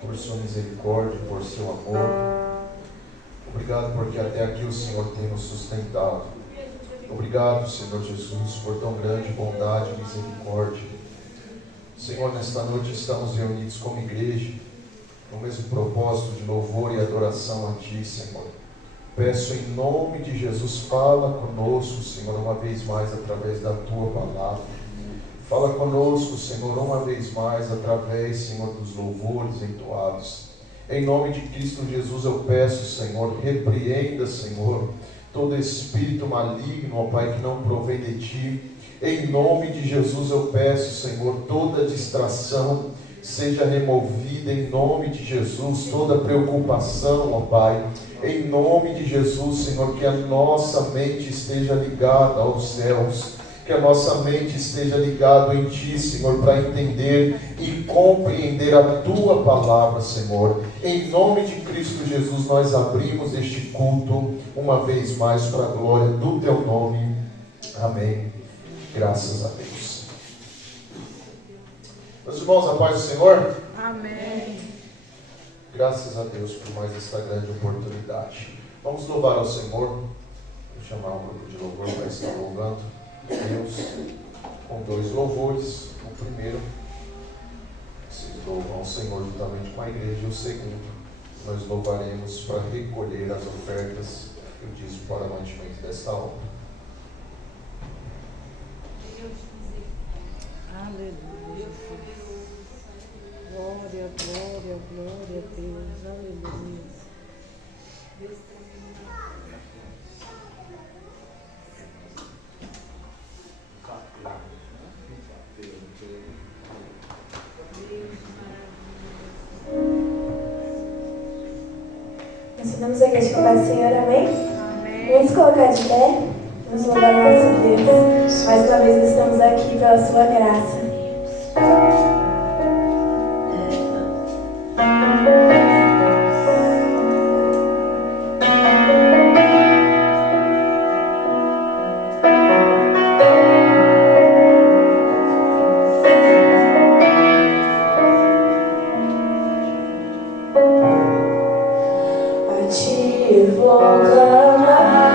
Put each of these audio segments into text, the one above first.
por sua misericórdia, por seu amor. Obrigado porque até aqui o Senhor tem nos sustentado. Obrigado, Senhor Jesus, por tão grande bondade e misericórdia. Senhor, nesta noite estamos reunidos como igreja, no mesmo propósito de louvor e adoração a Ti, Senhor. Peço em nome de Jesus, fala conosco, Senhor, uma vez mais através da Tua palavra. Fala conosco, Senhor, uma vez mais através, Senhor, dos louvores entoados. Em nome de Cristo Jesus eu peço, Senhor, repreenda, Senhor, todo espírito maligno, ó Pai, que não provém de Ti. Em nome de Jesus eu peço, Senhor, toda distração seja removida em nome de Jesus, toda preocupação, ó Pai, em nome de Jesus, Senhor, que a nossa mente esteja ligada aos céus, que a nossa mente esteja ligada em Ti, Senhor, para entender e compreender a Tua palavra, Senhor. Em nome de Cristo Jesus, nós abrimos este culto uma vez mais para a glória do Teu nome. Amém. Graças a Deus. Meus irmãos, a paz do Senhor. Amém. Graças a Deus por mais esta grande oportunidade. Vamos louvar ao Senhor. Vou chamar um grupo de louvor para estar louvando Deus com dois louvores. O primeiro, vocês louvam ao Senhor juntamente com a igreja. E o segundo, nós louvaremos para recolher as ofertas e o dízimo para o mantimento desta obra. Aleluia. Glória, glória, glória a Deus. Aleluia. Nós podemos aqui com o Senhor, amém? Amém. Vamos colocar de pé, vamos louvar o nosso Deus. Mais uma vez nós estamos aqui pela sua graça. Seu amor de amar.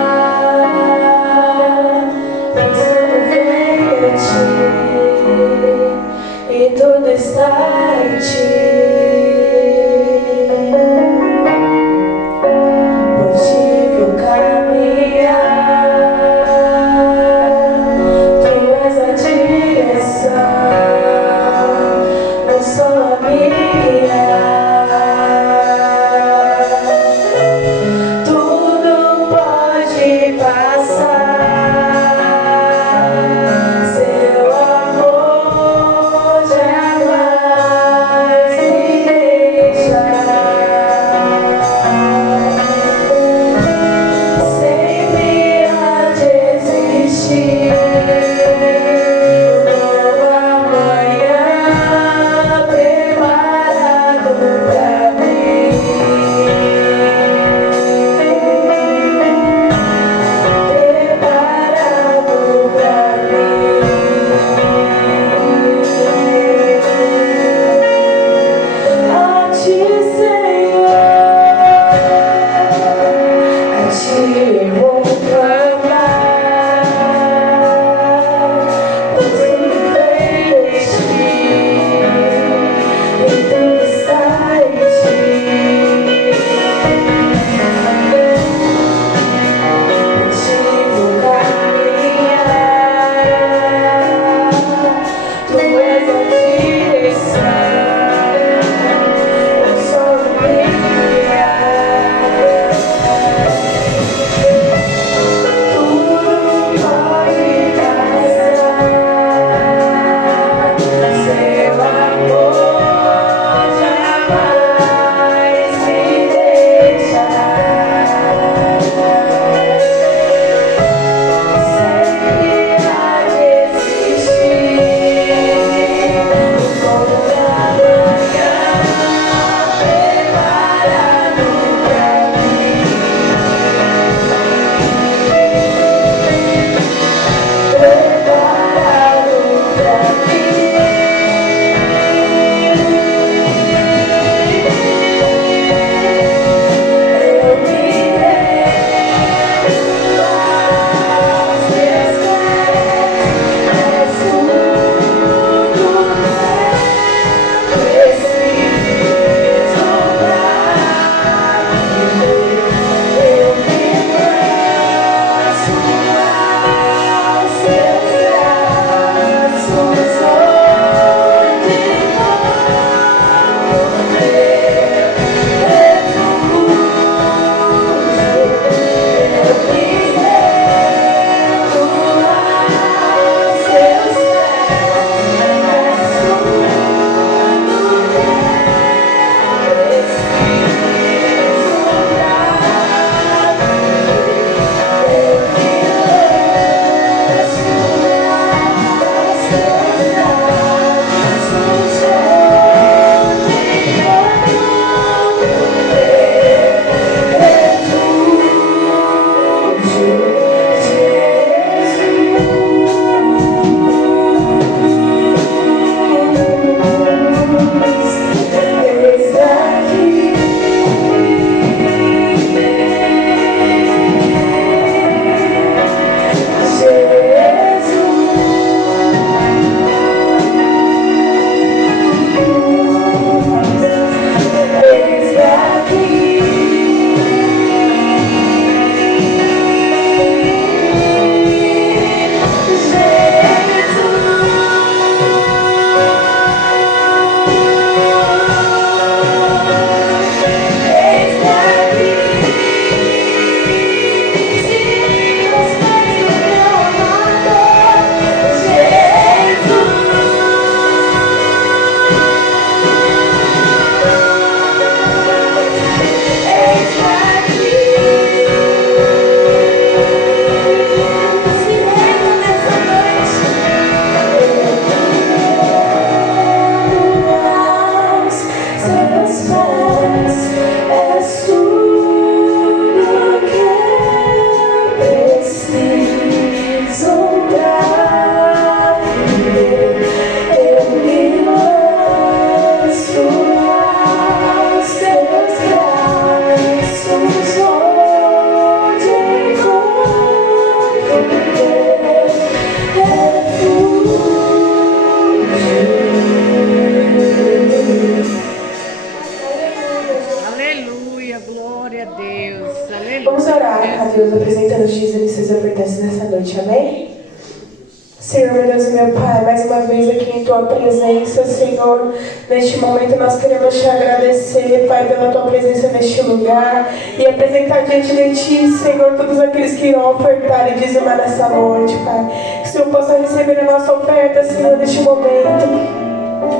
Senhor, neste momento nós queremos te agradecer, Pai, pela tua presença neste lugar e apresentar diante de ti, Senhor, todos aqueles que irão ofertar e dizimar nessa noite, Pai. Que o Senhor possa receber a nossa oferta, Senhor, neste momento,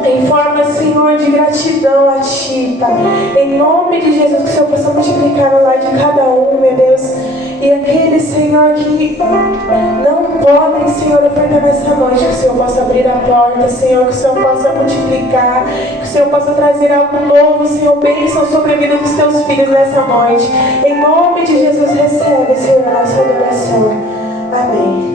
em forma, Senhor, de gratidão a Ti, Pai. Em nome de Jesus, que o Senhor possa multiplicar no lar de cada um, meu Deus. E aqueles, Senhor, que não podem, Senhor, ofertar nessa noite, que o Senhor possa abrir a porta, Senhor, que o Senhor possa multiplicar, que o Senhor possa trazer algo novo, Senhor, bênção sobre a vida dos Teus filhos nessa noite. Em nome de Jesus, recebe, Senhor, a nossa adoração. Amém.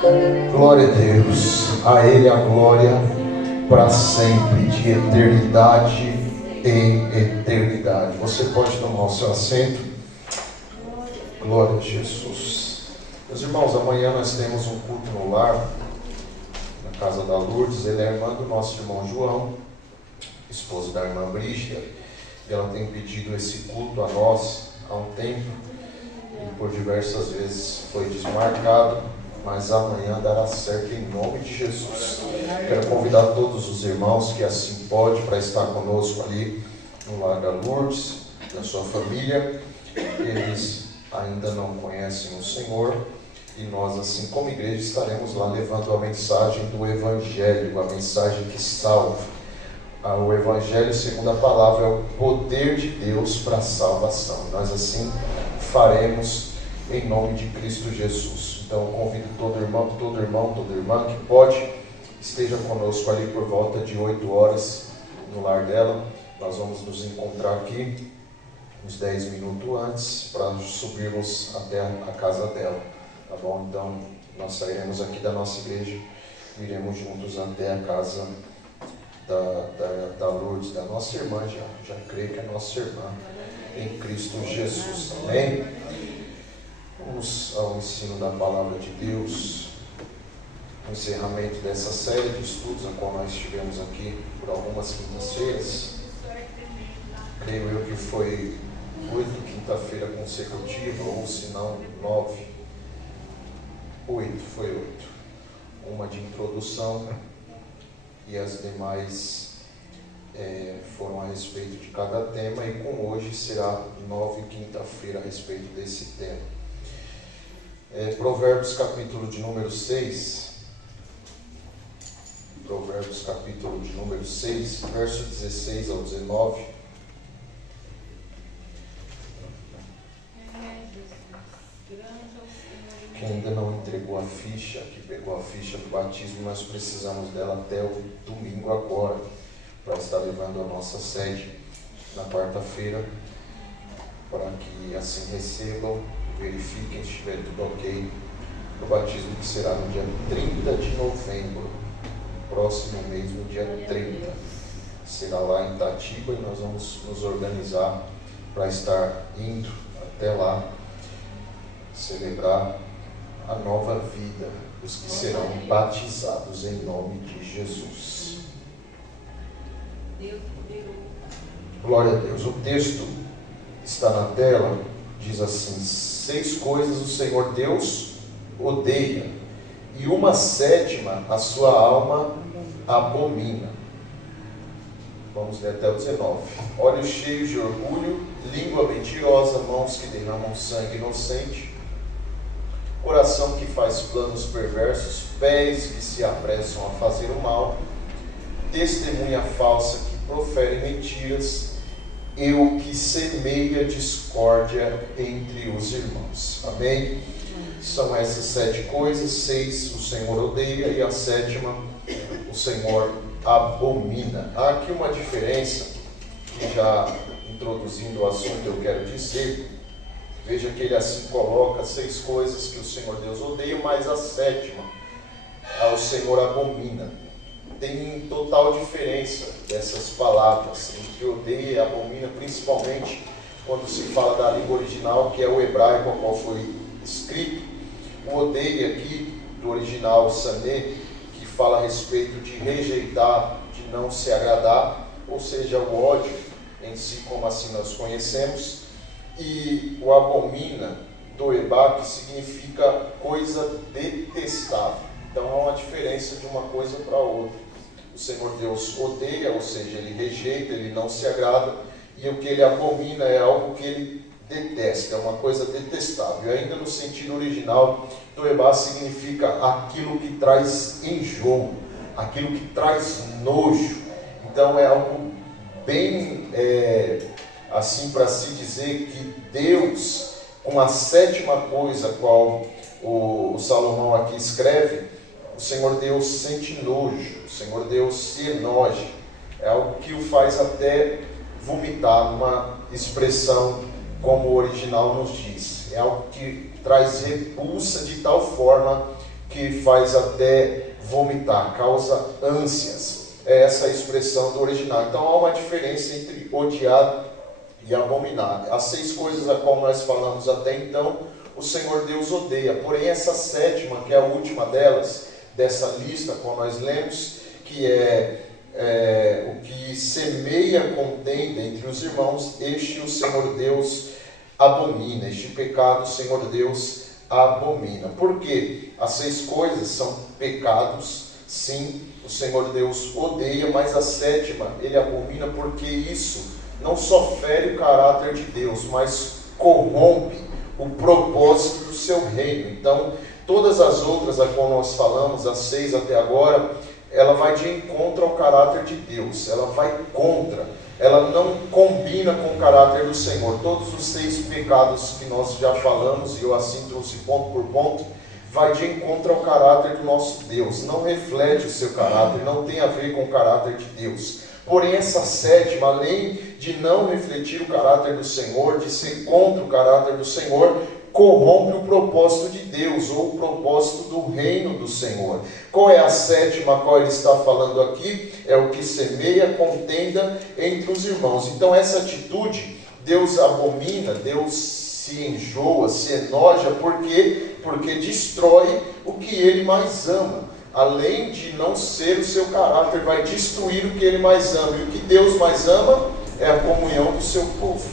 Glória a Deus, a Ele a glória para sempre, de eternidade em eternidade. Você pode tomar o seu assento. Glória a Jesus. Meus irmãos, amanhã nós temos um culto no lar, na casa da Lourdes. Ele é irmã do nosso irmão João, esposo da irmã Brígida. E ela tem pedido esse culto a nós há um tempo, e por diversas vezes foi desmarcado, mas amanhã dará certo em nome de Jesus. Quero convidar todos os irmãos que assim podem para estar conosco ali no lar da Lourdes, da sua família. Eles ainda não conhecem o Senhor, e nós, assim como igreja, estaremos lá levando a mensagem do Evangelho, a mensagem que salva. O Evangelho, segundo a palavra, é o poder de Deus para a salvação. Nós assim faremos em nome de Cristo Jesus. Então eu convido todo irmão, toda irmã que pode, esteja conosco ali por volta de 8 horas no lar dela. Nós vamos nos encontrar aqui uns 10 minutos antes para subirmos até a casa dela, tá bom? Então nós sairemos aqui da nossa igreja e iremos juntos até a casa da Lourdes, da nossa irmã, já creio que é nossa irmã em Cristo Jesus, amém? Vamos ao ensino da palavra de Deus, o encerramento dessa série de estudos a qual nós estivemos aqui por algumas quintas-feiras. Creio eu que foi 8 quinta-feira consecutiva, ou se não 9, 8, foi 8. Uma de introdução e as demais foram a respeito de cada tema, e com hoje será 9 quinta-feira a respeito desse tema. Provérbios capítulo de número 6, Provérbios capítulo de número 6, verso 16 ao 19. Quem ainda não entregou a ficha, que pegou a ficha do batismo, nós precisamos dela até o domingo agora, para estar levando a nossa sede na quarta-feira, para que assim recebam, verifiquem se estiver tudo ok, o batismo que será no dia 30 de novembro, próximo mês, no dia 30. Será lá em Itatiba, e nós vamos nos organizar para estar indo até lá, celebrar a nova vida dos que serão batizados em nome de Jesus. Glória a Deus. O texto está na tela, diz assim: 6 coisas o Senhor Deus odeia, e uma 7ª a sua alma abomina. Vamos ler até o 19. Olhos cheios de orgulho, língua mentirosa, mãos que derramam sangue inocente, coração que faz planos perversos, pés que se apressam a fazer o mal, testemunha falsa que profere mentiras, e o que semeia discórdia entre os irmãos. Amém? São essas 7 coisas. 6 o Senhor odeia, e a 7ª o Senhor abomina. Há aqui uma diferença que, já introduzindo o assunto, eu quero dizer. Veja que ele assim coloca 6 coisas que o Senhor Deus odeia, mas a 7ª o Senhor abomina. Tem total diferença dessas palavras, entre odeia e abomina, principalmente quando se fala da língua original, que é o hebraico, a qual foi escrito. O odeia aqui, do original sané, que fala a respeito de rejeitar, de não se agradar, ou seja, o ódio em si, como assim nós conhecemos. E o abomina, do hebá, que significa coisa detestável. Então há uma diferença de uma coisa para outra. O Senhor Deus odeia, ou seja, ele rejeita, ele não se agrada, e o que ele abomina é algo que ele detesta, é uma coisa detestável. E ainda no sentido original, doebá significa aquilo que traz enjoo, aquilo que traz nojo. Então é algo bem, assim para se dizer, que Deus, com a 7ª coisa, qual o Salomão aqui escreve, o Senhor Deus sente nojo, o Senhor Deus se enoja. É algo que o faz até vomitar, uma expressão como o original nos diz. É algo que traz repulsa de tal forma que que faz até vomitar, causa ânsias. É essa a expressão do original. Então há uma diferença entre odiar e abominar. As 6 coisas a qual nós falamos até então, o Senhor Deus odeia. Porém, essa 7ª, que é a última delas, dessa lista qual nós lemos, que é o que semeia contenda entre os irmãos, este o Senhor Deus abomina. Este pecado o Senhor Deus abomina. Por quê? As 6 coisas são pecados, sim, o Senhor Deus odeia, mas a 7ª ele abomina porque isso não só fere o caráter de Deus, mas corrompe o propósito do seu reino. Então, todas as outras a qual nós falamos, as 6 até agora, ela vai de encontro ao caráter de Deus, ela vai contra, ela não combina com o caráter do Senhor. Todos os 6 pecados que nós já falamos, e eu assim trouxe ponto por ponto, vai de encontro ao caráter do nosso Deus, não reflete o seu caráter, não tem a ver com o caráter de Deus. Porém, essa 7ª, além de não refletir o caráter do Senhor, de ser contra o caráter do Senhor, corrompe o propósito de Deus, ou o propósito do reino do Senhor. Qual é a 7ª a qual ele está falando aqui? É o que semeia contenda entre os irmãos. Então essa atitude, Deus abomina, Deus se enjoa, se enoja, porque destrói o que ele mais ama. Além de não ser o seu caráter, vai destruir o que ele mais ama. E o que Deus mais ama é a comunhão do seu povo.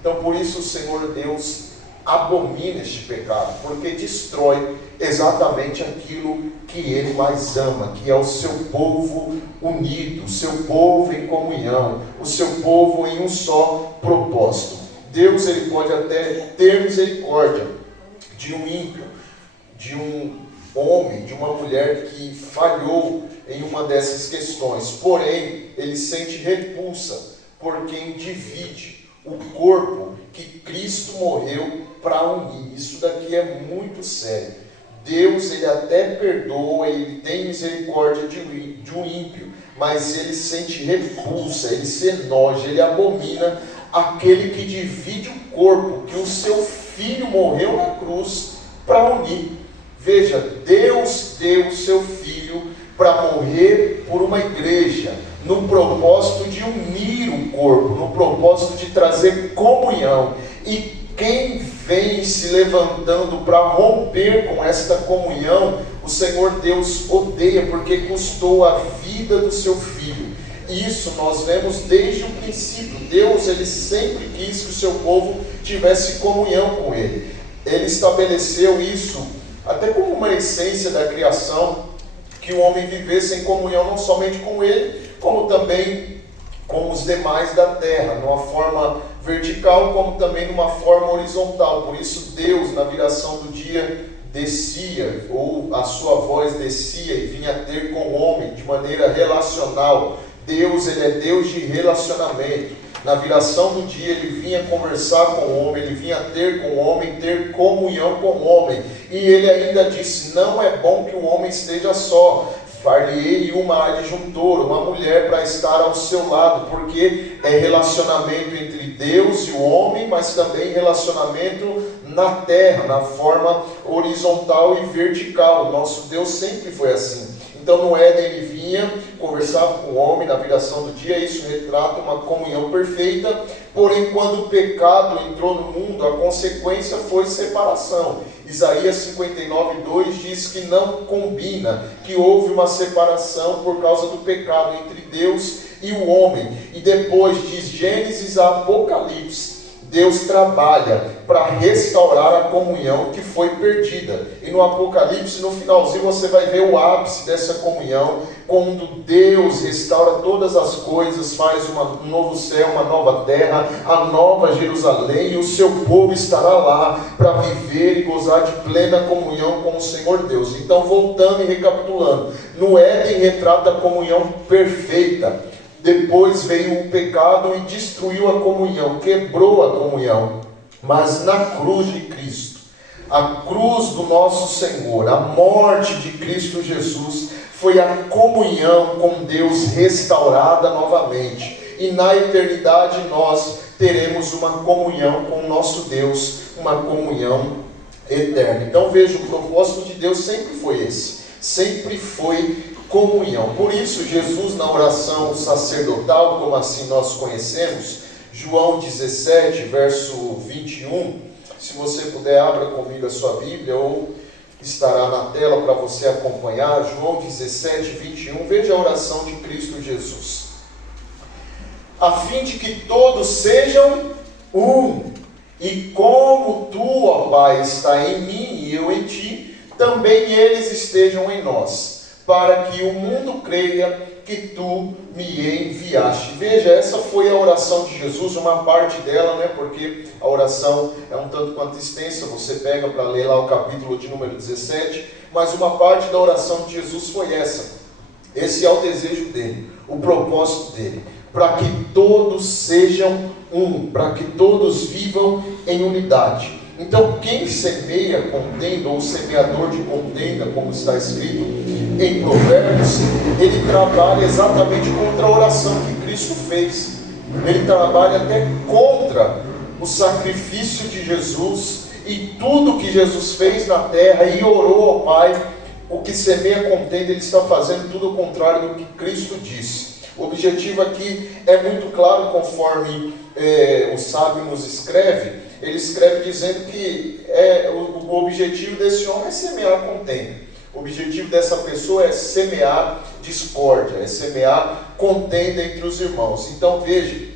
Então por isso o Senhor Deus abomina este pecado, porque destrói exatamente aquilo que ele mais ama, que é o seu povo unido, o seu povo em comunhão, o seu povo em um só propósito. Deus ele pode até ter misericórdia de um ímpio, de um homem, de uma mulher que falhou em uma dessas questões, porém ele sente repulsa por quem divide o corpo que Cristo morreu para unir. Isso daqui é muito sério. Deus ele até perdoa, ele tem misericórdia de um ímpio, mas ele sente repulsa, ele se enoja, ele abomina aquele que divide o corpo que o seu filho morreu na cruz para unir. Veja, Deus deu o seu filho para morrer por uma igreja, no propósito de unir o corpo, no propósito de trazer comunhão. E quem vem se levantando para romper com esta comunhão, o Senhor Deus odeia, porque custou a vida do seu filho. Isso nós vemos desde o princípio. Deus ele sempre quis que o seu povo tivesse comunhão com ele. Ele estabeleceu isso até como uma essência da criação, que o homem vivesse em comunhão não somente com ele, como também com os demais da terra, numa forma vertical, como também numa forma horizontal. Por isso Deus, na viração do dia, descia, ou a sua voz descia e vinha ter com o homem de maneira relacional. Deus, ele é Deus de relacionamento. Na viração do dia ele vinha conversar com o homem, ele vinha ter com o homem, ter comunhão com o homem. E ele ainda disse: não é bom que o homem esteja só, far-lhe-ei uma adjuntora, uma mulher para estar ao seu lado, porque é relacionamento entre Deus e o homem, mas também relacionamento na terra, na forma horizontal e vertical. Nosso Deus sempre foi assim. Então no Éden ele vinha, conversava com o homem na viração do dia. Isso retrata uma comunhão perfeita. Porém, quando o pecado entrou no mundo, a consequência foi separação. Isaías 59:2 diz que não combina, que houve uma separação por causa do pecado entre Deus e o homem. E depois de Gênesis a Apocalipse, Deus trabalha para restaurar a comunhão que foi perdida. E no Apocalipse, no finalzinho, você vai ver o ápice dessa comunhão, quando Deus restaura todas as coisas, faz um novo céu, uma nova terra, a nova Jerusalém, e o seu povo estará lá para viver e gozar de plena comunhão com o Senhor Deus. Então, voltando e recapitulando, no Éden retrata a comunhão perfeita. Depois veio o pecado e destruiu a comunhão, quebrou a comunhão. Mas na cruz de Cristo, a cruz do nosso Senhor, a morte de Cristo Jesus, foi a comunhão com Deus restaurada novamente. E na eternidade nós teremos uma comunhão com o nosso Deus, uma comunhão eterna. Então veja, o propósito de Deus sempre foi esse, sempre foi comunhão. Por isso Jesus, na oração sacerdotal, como assim nós conhecemos, João 17, verso 21, se você puder, abra comigo a sua Bíblia, ou estará na tela para você acompanhar. João 17, 21, veja a oração de Cristo Jesus: a fim de que todos sejam um, e como tu, ó Pai, está em mim e eu em ti, também eles estejam em nós, para que o mundo creia que tu me enviaste. Veja, essa foi a oração de Jesus, uma parte dela, né? Porque a oração é um tanto quanto extensa, você pega para ler lá o capítulo de número 17, mas uma parte da oração de Jesus foi essa. Esse é o desejo dele, o propósito dele, para que todos sejam um, para que todos vivam em unidade. Então, quem semeia contenda, ou semeador de contenda, como está escrito em Provérbios, ele trabalha exatamente contra a oração que Cristo fez. Ele trabalha até contra o sacrifício de Jesus e tudo que Jesus fez na terra e orou ao Pai. O que semeia contenda, ele está fazendo tudo o contrário do que Cristo disse. O objetivo aqui é muito claro, conforme o sábio nos escreve. Ele escreve dizendo que o objetivo desse homem é semear contenda. O objetivo dessa pessoa é semear discórdia, é semear contenda entre os irmãos. Então veja,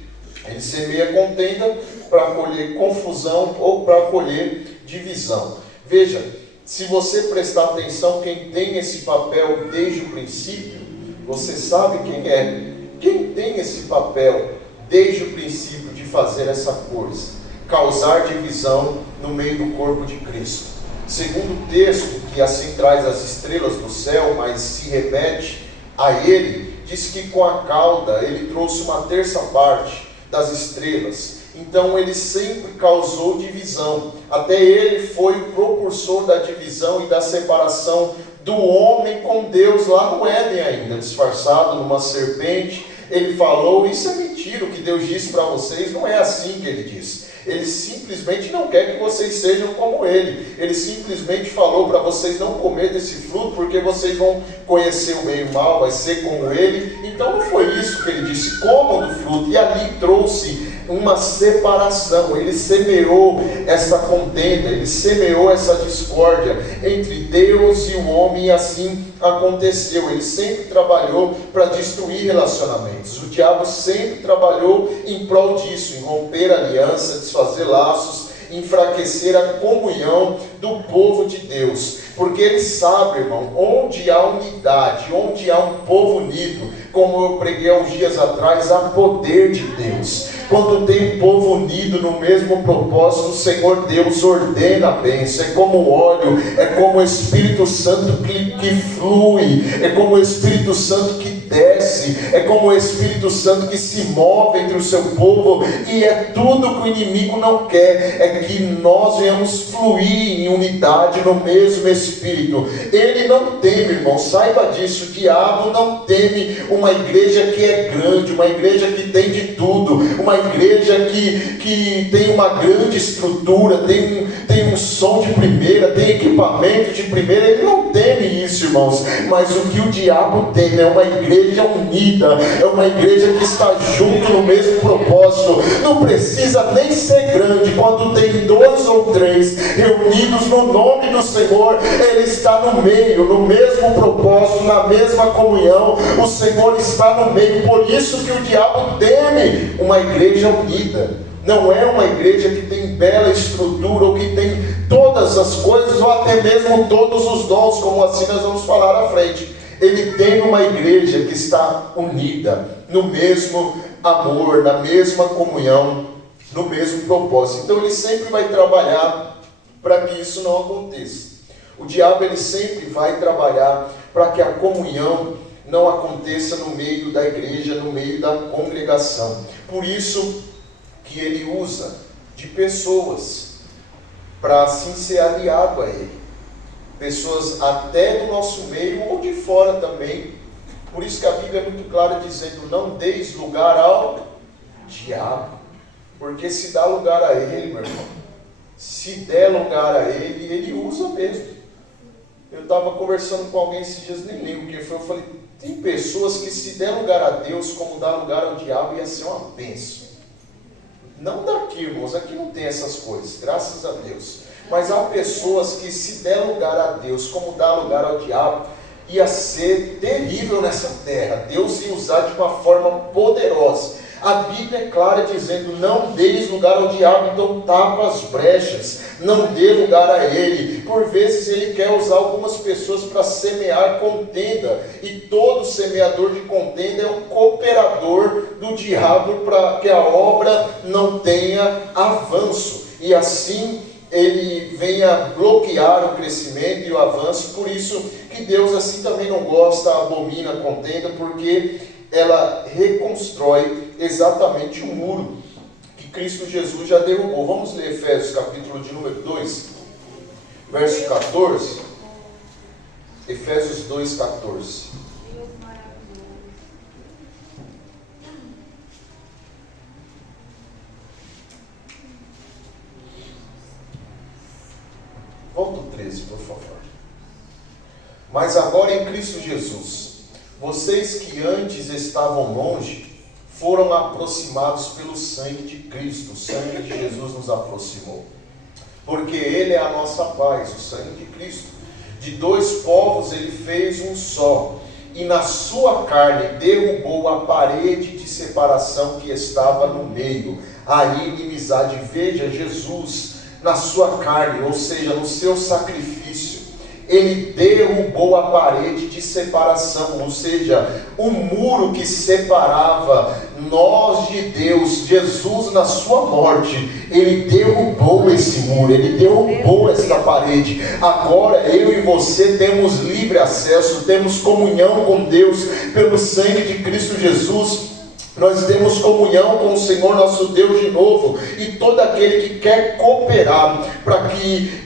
ele semeia contenda para colher confusão ou para colher divisão. Veja, se você prestar atenção, quem tem esse papel desde o princípio, você sabe quem é. Quem tem esse papel desde o princípio de fazer essa coisa? Causar divisão no meio do corpo de Cristo. Segundo o texto, que assim traz as estrelas do céu, mas se remete a ele, diz que com a cauda ele trouxe uma terça parte das estrelas. Então ele sempre causou divisão. Até ele foi o propulsor da divisão e da separação do homem com Deus lá no Éden ainda, disfarçado numa serpente. Ele falou: isso é mentira, o que Deus disse para vocês não é assim que ele disse. Ele simplesmente não quer que vocês sejam como ele. Ele simplesmente falou para vocês não comer desse fruto, porque vocês vão conhecer o bem e o mal, vai ser como ele. Então não foi isso que ele disse: comam do fruto. E ali trouxe uma separação. Ele semeou essa contenda, ele semeou essa discórdia entre Deus e o homem, e assim aconteceu. Ele sempre trabalhou para destruir relacionamentos. O diabo sempre trabalhou em prol disso, em romper aliança, desfazer laços, enfraquecer a comunhão do povo de Deus. Porque ele sabe, irmão, onde há unidade, onde há um povo unido, como eu preguei há uns dias atrás, há poder de Deus. Quando tem um povo unido no mesmo propósito, o Senhor Deus ordena a bênção. É como o óleo, é como o Espírito Santo que flui, é como o Espírito Santo que desce, é como o Espírito Santo que se move entre o seu povo. E é tudo que o inimigo não quer, é que nós venhamos fluir em unidade no mesmo Espírito. Ele não teme, irmão, saiba disso. O diabo não teme uma igreja que é grande, uma igreja que tem de tudo, uma igreja que tem uma grande estrutura, tem um som de primeira, tem equipamento de primeira. Ele não teme isso, irmãos. Mas o que o diabo teme é uma igreja unida, é uma igreja que está junto no mesmo propósito. Não precisa nem ser grande. Quando tem 2 ou 3 reunidos no nome do Senhor, Ele está no meio, no mesmo propósito, na mesma comunhão. O Senhor está no meio. Por isso que o diabo teme uma igreja unida. Não é uma igreja que tem bela estrutura, ou que tem todas as coisas, ou até mesmo todos os dons, como assim nós vamos falar à frente. Ele tem uma igreja que está unida, no mesmo amor, na mesma comunhão, no mesmo propósito. Então ele sempre vai trabalhar para que isso não aconteça. O diabo, ele sempre vai trabalhar para que a comunhão não aconteça no meio da igreja, no meio da congregação. Por isso que ele usa de pessoas para assim ser aliado a ele. Pessoas até do nosso meio ou de fora também. Por isso que a Bíblia é muito clara dizendo: não deis lugar ao diabo. Porque se dá lugar a ele, meu irmão, Se der lugar a ele, ele usa mesmo. Eu estava conversando com alguém esses dias, nem lembro quem foi, eu falei, tem pessoas que se der lugar a Deus, como dar lugar ao diabo, ia ser uma bênção. Não daqui, irmãos, aqui não tem essas coisas, graças a Deus. Mas há pessoas que se der lugar a Deus, como dar lugar ao diabo, ia ser terrível nessa terra. Deus ia usar de uma forma poderosa. A Bíblia é clara dizendo, não deis lugar ao diabo, então tapa as brechas, não dê lugar a ele. Por vezes ele quer usar algumas pessoas para semear contenda, e todo semeador de contenda é um cooperador do diabo para que a obra não tenha avanço, e assim ele venha bloquear o crescimento e o avanço. Por isso que Deus assim também não gosta, abomina a contenda, porque ela reconstrói exatamente o muro que Cristo Jesus já derrubou. Vamos ler Efésios capítulo de número 2, verso 14. Efésios 2, 14. Volta o 13, por favor. Mas agora em Cristo Jesus, vocês que antes estavam longe, foram aproximados pelo sangue de Cristo. O sangue de Jesus nos aproximou. Porque Ele é a nossa paz, o sangue de Cristo. De dois povos Ele fez um só. E na sua carne derrubou a parede de separação que estava no meio. A inimizade. Veja, Jesus na sua carne, ou seja, no seu sacrifício, Ele derrubou a parede de separação, ou seja, o muro que separava nós de Deus. Jesus na sua morte, Ele derrubou esse muro, Ele derrubou essa parede. Agora eu e você temos livre acesso, temos comunhão com Deus pelo sangue de Cristo Jesus. Nós temos comunhão com o Senhor nosso Deus de novo, e todo aquele que quer cooperar para que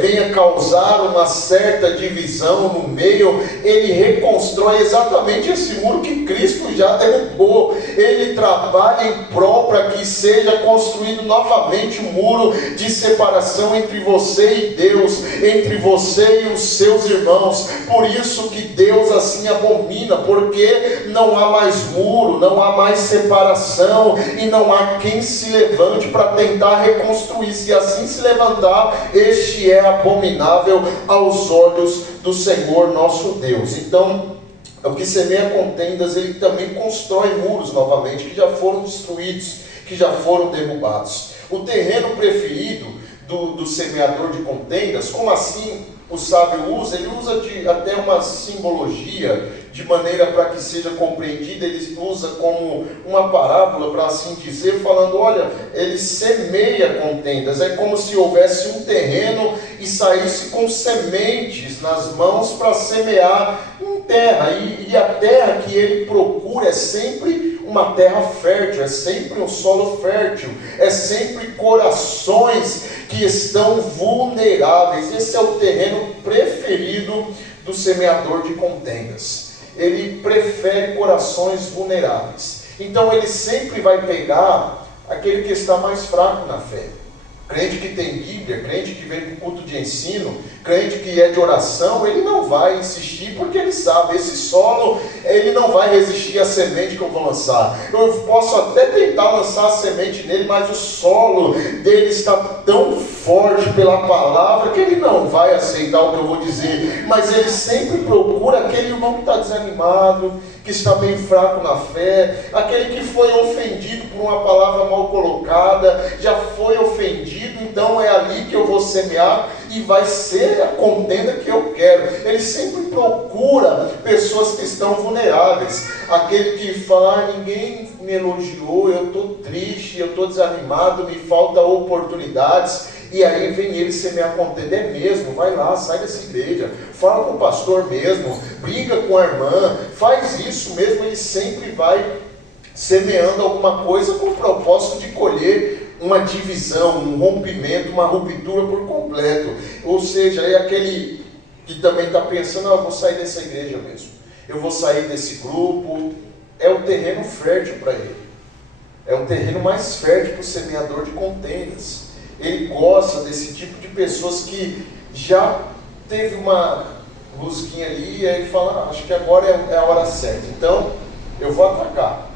venha causar uma certa divisão no meio, ele reconstrói exatamente esse muro que Cristo já derrubou. Ele trabalha em prol para que seja construído novamente um muro de separação entre você e Deus, entre você e os seus irmãos. Por isso que Deus assim abomina, porque não há mais muro, não há mais separação, e não há quem se levante para tentar reconstruir. Se assim se levantar, este é abominável aos olhos do Senhor nosso Deus. Então, o que semeia contendas, ele também constrói muros novamente, que já foram destruídos, que já foram derrubados. O terreno preferido do semeador de contendas, como assim o sábio usa? Ele usa até uma simbologia, de maneira para que seja compreendida. Ele usa como uma parábola, para assim dizer, falando, olha, ele semeia contendas. É como se houvesse um terreno e saísse com sementes nas mãos para semear em terra. E a terra que ele procura é sempre uma terra fértil, é sempre um solo fértil, é sempre corações que estão vulneráveis. Esse é o terreno preferido do semeador de contendas. Ele prefere corações vulneráveis. Então ele sempre vai pegar aquele que está mais fraco na fé. Crente que tem Bíblia, crente que vem para o culto de ensino, crente que é de oração, ele não vai insistir, porque ele sabe, esse solo, ele não vai resistir à semente que eu vou lançar. Eu posso até tentar lançar a semente nele, mas o solo dele está tão forte pela palavra, que ele não vai aceitar o que eu vou dizer. Mas ele sempre procura aquele irmão que está desanimado, que está bem fraco na fé, aquele que foi ofendido por uma palavra mal colocada, já foi ofendido, então é ali que eu vou semear, e vai ser a contenda que eu quero. Ele sempre procura pessoas que estão vulneráveis, aquele que fala, ninguém me elogiou, eu estou triste, eu estou desanimado, me faltam oportunidades. E aí vem ele semear contenda. É mesmo, vai lá, sai dessa igreja, fala com o pastor mesmo, briga com a irmã, faz isso mesmo. Ele sempre vai semeando alguma coisa com o propósito de colher uma divisão, um rompimento, uma ruptura por completo. Ou seja, é aquele que também está pensando, eu vou sair dessa igreja mesmo, eu vou sair desse grupo. É o terreno fértil para ele, é um terreno mais fértil para o semeador de contendas. ele gosta desse tipo de pessoas que já teve uma rusguinha ali, e aí ele fala, acho que agora é a hora certa, então eu vou atacar.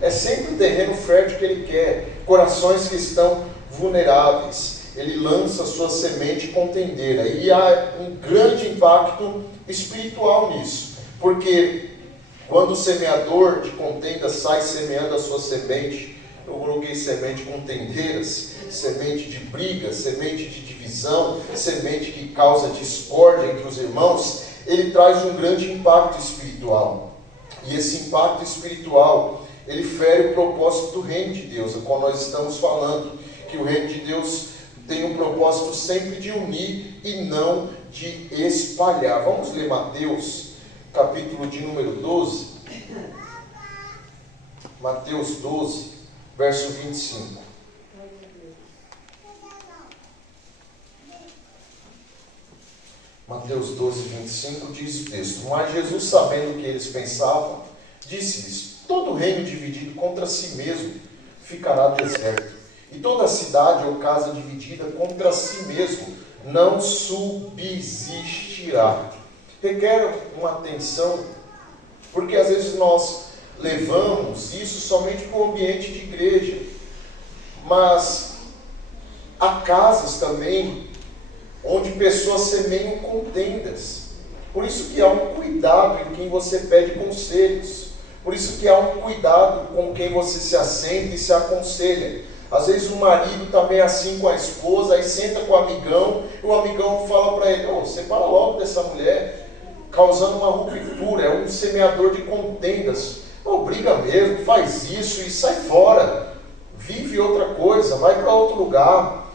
É sempre o terreno fértil que ele quer, corações que estão vulneráveis. Ele lança sua semente contendeira, e há um grande impacto espiritual nisso, porque quando o semeador de contenda sai semeando a sua semente, eu coloquei semente contendeiras, semente de briga, semente de divisão, semente que causa discórdia entre os irmãos, ele traz um grande impacto espiritual, e esse impacto espiritual, ele fere o propósito do reino de Deus, a qual nós estamos falando, que o reino de Deus tem um propósito sempre de unir e não de espalhar. Vamos ler Mateus, capítulo de número 12. Mateus 12, verso 25. Mateus 12, 25 diz o texto: Mas Jesus, sabendo o que eles pensavam, disse-lhes: Todo reino dividido contra si mesmo ficará deserto, e toda cidade ou casa dividida contra si mesmo não subsistirá. Requer uma atenção, porque às vezes nós levamos isso somente para o ambiente de igreja, mas há casas também onde pessoas semeiam contendas. Por isso que há um cuidado em quem você pede conselhos, por isso que há um cuidado com quem você se assenta e se aconselha. Às vezes o marido está meio assim com a esposa, aí senta com o amigão, e o amigão fala para ele: separa logo dessa mulher, causando uma ruptura, é um semeador de contendas. Briga mesmo, faz isso e sai fora, vive outra coisa, vai para outro lugar.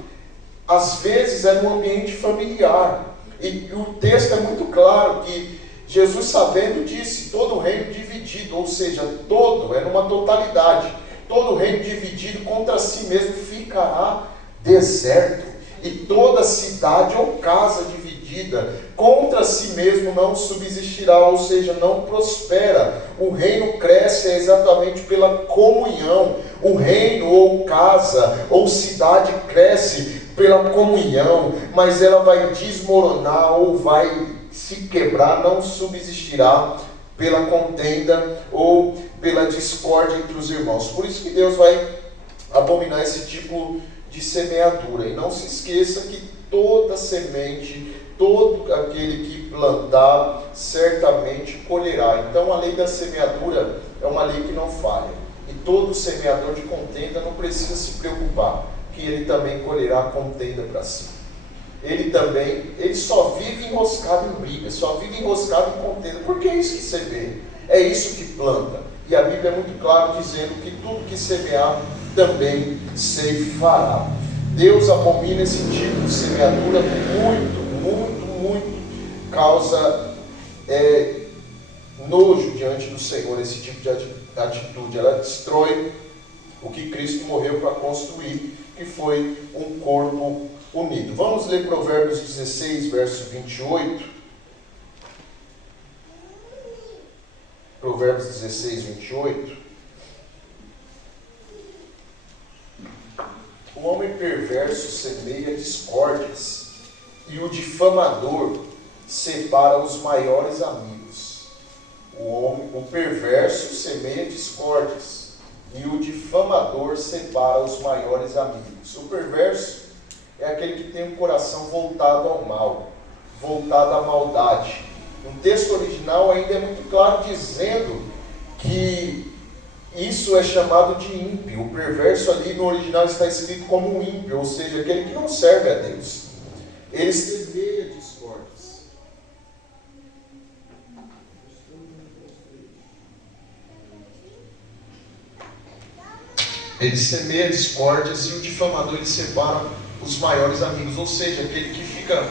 Às vezes é no ambiente familiar, e o texto é muito claro que Jesus, sabendo, disse: todo reino dividido, ou seja, todo, é numa totalidade, todo reino dividido contra si mesmo ficará deserto, e toda cidade ou casa dividida contra si mesmo não subsistirá, ou seja, não prospera. O reino cresce exatamente pela comunhão. O reino ou casa ou cidade cresce pela comunhão, mas ela vai desmoronar ou vai se quebrar, não subsistirá pela contenda ou pela discórdia entre os irmãos. Por isso que Deus vai abominar esse tipo de semeadura. E não se esqueça que toda semente, todo aquele que plantar, certamente colherá. Então a lei da semeadura é uma lei que não falha. E todo semeador de contenda não precisa se preocupar, que ele também colherá contenda para si. Ele só vive enroscado em briga, só vive enroscado em contenda, porque é isso que semeia, é isso que planta. E a Bíblia é muito clara dizendo que tudo que semear também ceifará. Deus abomina esse tipo de semeadura muito, causa nojo diante do Senhor, esse tipo de atitude. Ela destrói o que Cristo morreu para construir, que foi um corpo unido. Vamos ler Provérbios 16, verso 28. Provérbios 16, 28. O homem perverso semeia discórdias, e o difamador separa os maiores amigos. O perverso semeia discórdias, e o difamador separa os maiores amigos. O perverso é aquele que tem um coração voltado ao mal, voltado à maldade. No texto original ainda é muito claro dizendo que isso é chamado de ímpio. O perverso ali no original está escrito como um ímpio, ou seja, aquele que não serve a Deus. Ele semeia discórdias. Ele semeia discórdias, e o difamador ele separa os maiores amigos, ou seja, aquele que fica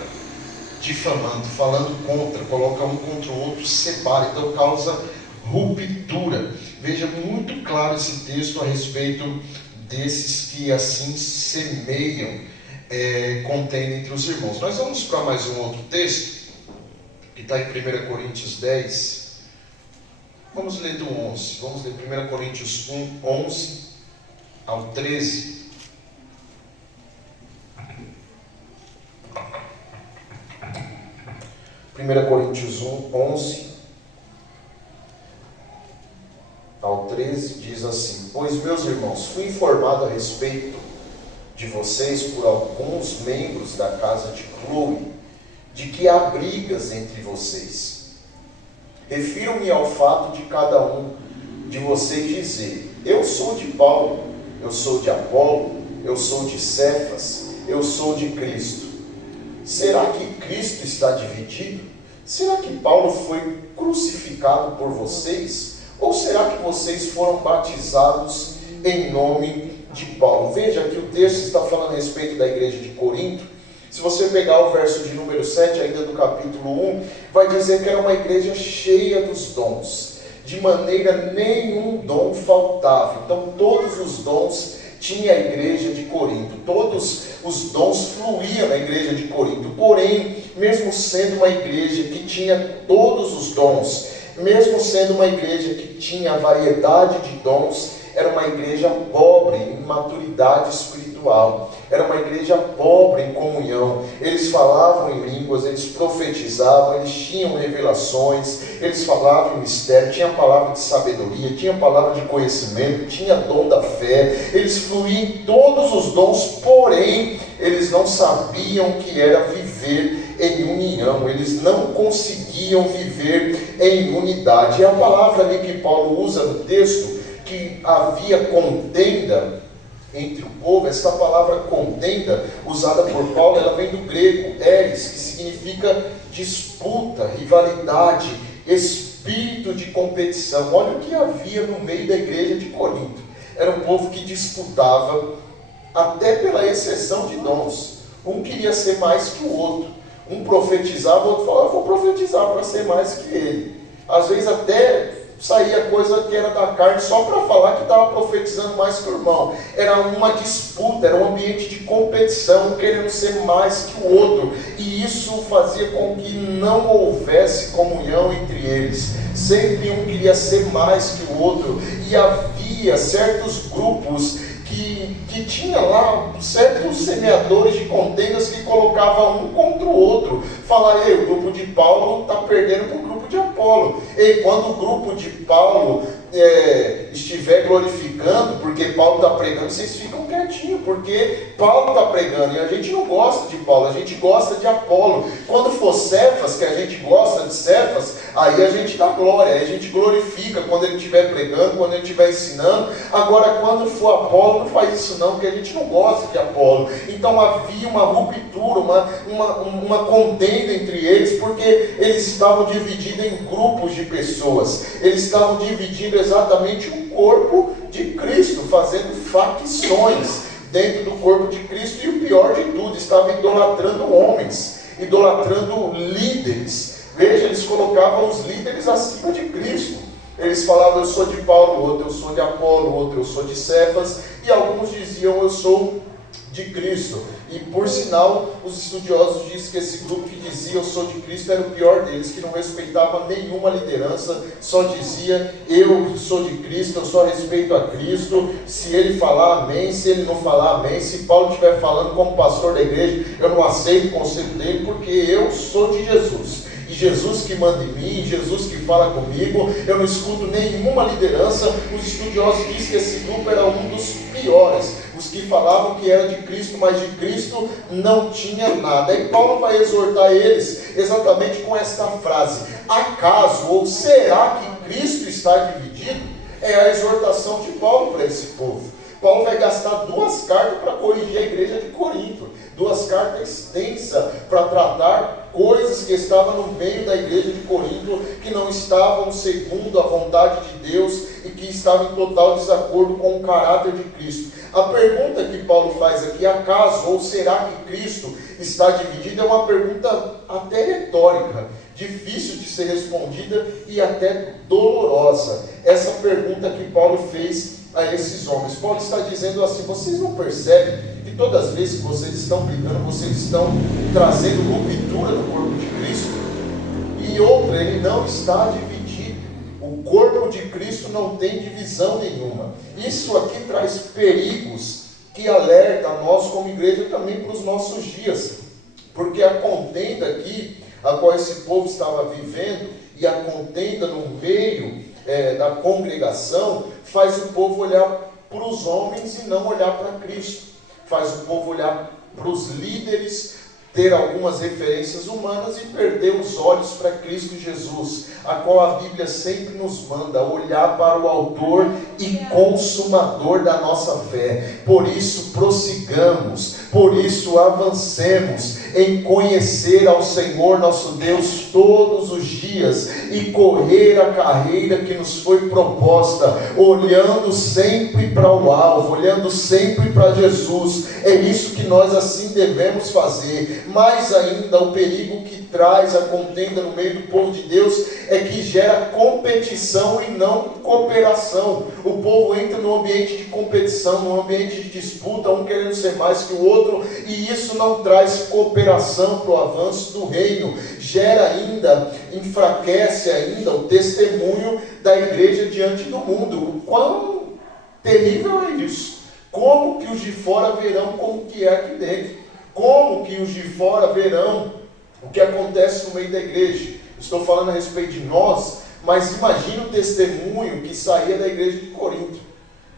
difamando, falando contra, coloca um contra o outro, separa, então causa ruptura. Veja muito claro esse texto a respeito desses que assim semeiam contenda entre os irmãos. Nós vamos para mais um outro texto, que está em 1 Coríntios 10. Vamos ler do 11. Vamos ler 1 Coríntios 1, 11 ao 13. 1 Coríntios 11 ao 13 diz assim: pois, meus irmãos, fui informado a respeito de vocês por alguns membros da casa de Cloe, de que há brigas entre vocês. Refiro-me ao fato de cada um de vocês dizer: eu sou de Paulo, eu sou de Apolo, eu sou de Cefas, eu sou de Cristo. Será que Cristo está dividido? Será que Paulo foi crucificado por vocês? Ou será que vocês foram batizados em nome de Paulo? Veja que o texto está falando a respeito da igreja de Corinto. Se você pegar o verso de número 7, ainda do capítulo 1, vai dizer que era uma igreja cheia dos dons. De maneira nenhum dom faltava. Então todos os dons tinha a igreja de Corinto. Todos os dons fluíam na igreja de Corinto. Porém, mesmo sendo uma igreja que tinha todos os dons, mesmo sendo uma igreja que tinha variedade de dons, era uma igreja pobre em maturidade espiritual. Era uma igreja pobre em comunhão. Eles falavam em línguas, eles profetizavam, eles tinham revelações, eles falavam em mistério, tinha palavra de sabedoria, tinha palavra de conhecimento, tinha dom da fé. Eles fluíam em todos os dons, porém, eles não sabiam o que era viver em união. Eles não conseguiam viver em unidade. E a palavra ali que Paulo usa no texto, que havia contenda entre o povo, essa palavra contenda, usada por Paulo, ela vem do grego eris, que significa disputa, rivalidade, espírito de competição. Olha o que havia no meio da igreja de Corinto. Era um povo que disputava até pela exceção de dons. Um queria ser mais que o outro. Um profetizava, o outro falava: eu vou profetizar para ser mais que ele. Às vezes até saía coisa que era da carne só para falar que estava profetizando mais que o irmão. Era uma disputa, era um ambiente de competição, um querendo ser mais que o outro. E isso fazia com que não houvesse comunhão entre eles. Sempre um queria ser mais que o outro. E havia certos grupos que tinha lá certos semeadores de contendas que colocavam um contra o outro. Fala: ei, o grupo de Paulo está perdendo para o grupo de Apolo. Ei, quando o grupo de Paulo estiver glorificando, porque Paulo está pregando, vocês ficam quietinhos, porque Paulo está pregando, e a gente não gosta de Paulo, a gente gosta de Apolo. Quando for Cefas, que a gente gosta de Cefas, aí a gente dá glória, aí a gente glorifica quando ele estiver pregando, quando ele estiver ensinando. Agora, quando for Apolo, não faz isso não, porque a gente não gosta de Apolo. Então havia uma ruptura, uma contenda entre eles, porque eles estavam divididos em grupos de pessoas. Eles estavam dividindo exatamente o corpo de Cristo, fazendo facções dentro do corpo de Cristo. E o pior de tudo, estavam idolatrando homens, idolatrando líderes. Veja, eles colocavam os líderes acima de Cristo. Eles falavam: eu sou de Paulo, o outro eu sou de Apolo, o outro eu sou de Cefas, e alguns diziam: eu sou de Cristo. E por sinal, os estudiosos dizem que esse grupo que dizia eu sou de Cristo era o pior deles, que não respeitava nenhuma liderança, só dizia: eu sou de Cristo, eu só respeito a Cristo. Se ele falar amém, se ele não falar amém, se Paulo estiver falando como pastor da igreja, eu não aceito o conselho dele, porque eu sou de Jesus. E Jesus que manda em mim, Jesus que fala comigo, eu não escuto nenhuma liderança. Os estudiosos dizem que esse grupo era um dos piores, os que falavam que era de Cristo, mas de Cristo não tinha nada. E Paulo vai exortar eles exatamente com esta frase: acaso, ou será que Cristo está dividido? É a exortação de Paulo para esse povo. Paulo vai gastar 2 cartas para corrigir a igreja de Corinto, 2 cartas extensas para tratar coisas que estavam no meio da igreja de Corinto, que não estavam segundo a vontade de Deus e que estavam em total desacordo com o caráter de Cristo. A pergunta que Paulo faz aqui: acaso, ou será que Cristo está dividido? É uma pergunta até retórica, difícil de ser respondida e até dolorosa. Essa pergunta que Paulo fez a esses homens. Paulo está dizendo assim: vocês não percebem que todas as vezes que vocês estão brigando, vocês estão trazendo ruptura no corpo de Cristo? E outra, ele não está dividido. O corpo de Cristo não tem divisão nenhuma. Isso aqui traz perigos que alerta a nós como igreja também para os nossos dias. Porque a contenda aqui a qual esse povo estava vivendo, e a contenda no meio da congregação, faz o povo olhar para os homens e não olhar para Cristo. Faz o povo olhar para os líderes, ter algumas referências humanas e perder os olhos para Cristo Jesus, a qual a Bíblia sempre nos manda olhar para o autor e consumador da nossa fé. Por isso prossigamos, por isso avancemos em conhecer ao Senhor nosso Deus todos os dias e correr a carreira que nos foi proposta, olhando sempre para o alvo, olhando sempre para Jesus. É isso que nós assim devemos fazer. Mais ainda, o perigo que traz a contenda no meio do povo de Deus é que gera competição e não cooperação. O povo entra num ambiente de competição, num ambiente de disputa, um querendo ser mais que o outro, e isso não traz cooperação para o avanço do reino. Gera ainda, enfraquece ainda o testemunho da igreja diante do mundo. O quão terrível é isso! Como que os de fora verão como que é aqui dentro? Como que os de fora verão o que acontece no meio da igreja? Estou falando a respeito de nós, mas imagina o testemunho que saía da igreja de Corinto,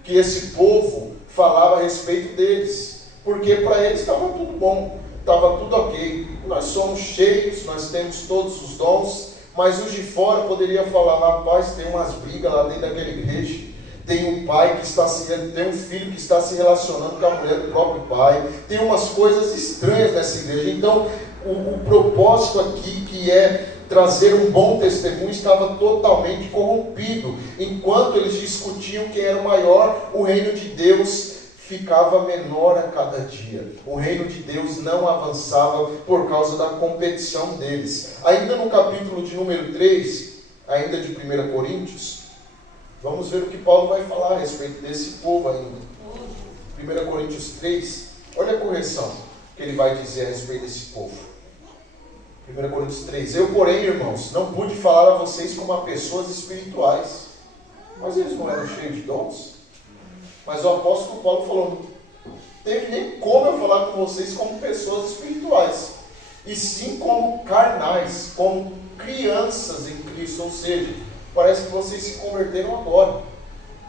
que esse povo falava a respeito deles, porque para eles estava tudo bom, estava tudo ok, nós somos cheios, nós temos todos os dons, mas os de fora poderiam falar: rapaz, tem umas brigas lá dentro daquela igreja, tem um pai que tem um filho que está se relacionando com a mulher do próprio pai, tem umas coisas estranhas nessa igreja. Então o propósito aqui, que é trazer um bom testemunho, estava totalmente corrompido. Enquanto eles discutiam quem era o maior, o reino de Deus ficava menor a cada dia. O reino de Deus não avançava por causa da competição deles. Ainda no capítulo de número 3, ainda de 1 Coríntios, vamos ver o que Paulo vai falar a respeito desse povo ainda. 1 Coríntios 3, olha a correção que ele vai dizer a respeito desse povo. 1 Coríntios 3, eu, porém, irmãos, não pude falar a vocês como a pessoas espirituais. Mas eles não eram cheios de dons? Mas o apóstolo Paulo falou: não teve nem como eu falar com vocês como pessoas espirituais, e sim como carnais, como crianças em Cristo. Ou seja, parece que vocês se converteram agora.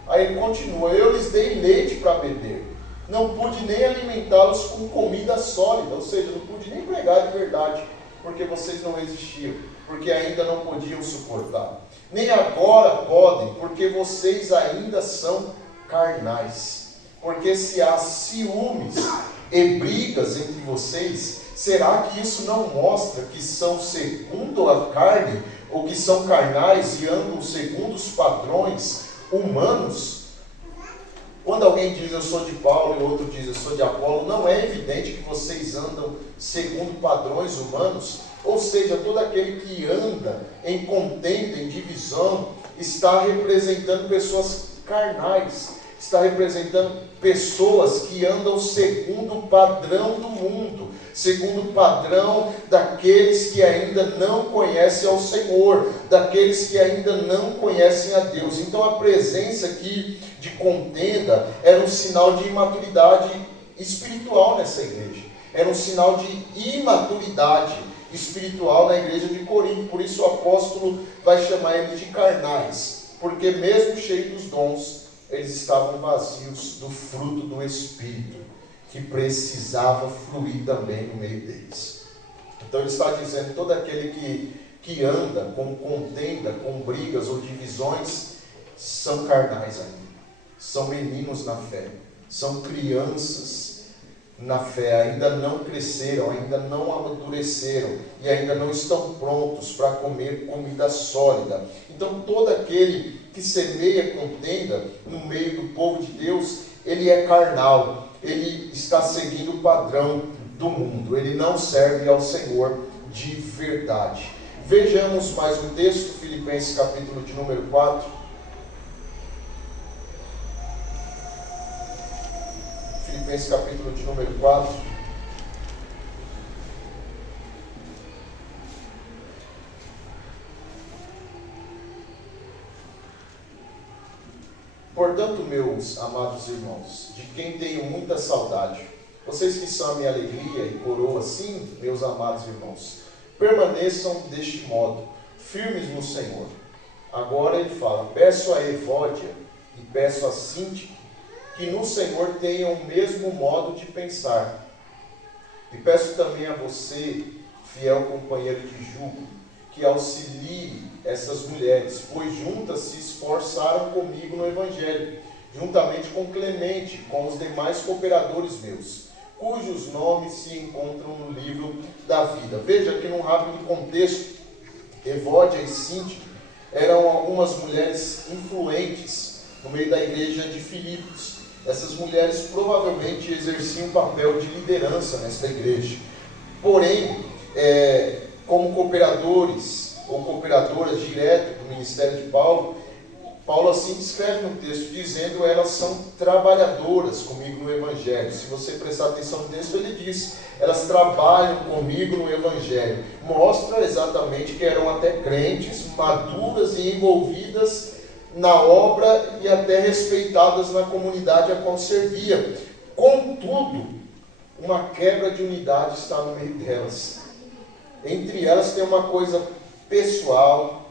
Aí ele continua: eu lhes dei leite para beber, não pude nem alimentá-los com comida sólida. Ou seja, não pude nem pregar de verdade, porque vocês não resistiam, porque ainda não podiam suportar. Nem agora podem, porque vocês ainda são carnais. Porque se há ciúmes e brigas entre vocês, será que isso não mostra que são segundo a carne, ou que são carnais e andam segundo os padrões humanos? Quando alguém diz eu sou de Paulo e outro diz eu sou de Apolo, não é evidente que vocês andam segundo padrões humanos? Ou seja, todo aquele que anda em contenda, em divisão, está representando pessoas carnais, está representando pessoas que andam segundo o padrão do mundo, segundo o padrão daqueles que ainda não conhecem ao Senhor, daqueles que ainda não conhecem a Deus. Então a presença aqui de contenda era um sinal de imaturidade espiritual nessa igreja, era um sinal de imaturidade espiritual na igreja de Corinto. Por isso o apóstolo vai chamar eles de carnais, porque mesmo cheios dos dons, eles estavam vazios do fruto do Espírito, que precisava fluir também no meio deles. Então ele está dizendo: todo aquele que anda com contenda, com brigas ou divisões, são carnais ainda, são meninos na fé, são crianças na fé, ainda não cresceram, ainda não amadureceram e ainda não estão prontos para comer comida sólida. Então todo aquele que semeia contenda no meio do povo de Deus, ele é carnal, ele está seguindo o padrão do mundo, ele não serve ao Senhor de verdade. Vejamos mais um texto, Filipenses capítulo de número 4. Filipenses capítulo de número 4. Portanto, meus amados irmãos, de quem tenho muita saudade, vocês que são a minha alegria e coroa, sim, meus amados irmãos, permaneçam deste modo, firmes no Senhor. Agora ele fala, peço a Evódia e peço a Síntique que no Senhor tenham o mesmo modo de pensar. E peço também a você, fiel companheiro de jugo, que auxilie essas mulheres, pois juntas se esforçaram comigo no Evangelho, juntamente com Clemente, com os demais cooperadores meus, cujos nomes se encontram no livro da vida. Veja que num rápido contexto, Evódia e Síntique eram algumas mulheres influentes no meio da igreja de Filipos. Essas mulheres provavelmente exerciam um papel de liderança nesta igreja. Porém, como cooperadores ou cooperadoras direto do ministério de Paulo, Paulo assim descreve no texto, dizendo elas são trabalhadoras comigo no Evangelho. Se você prestar atenção no texto, ele diz, elas trabalham comigo no Evangelho. Mostra exatamente que eram até crentes, maduras e envolvidas na obra e até respeitadas na comunidade a qual servia. Contudo, uma quebra de unidade está no meio delas. Entre elas tem uma coisa pessoal,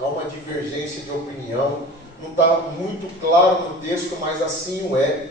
há uma divergência de opinião, não está muito claro no texto, mas assim o é.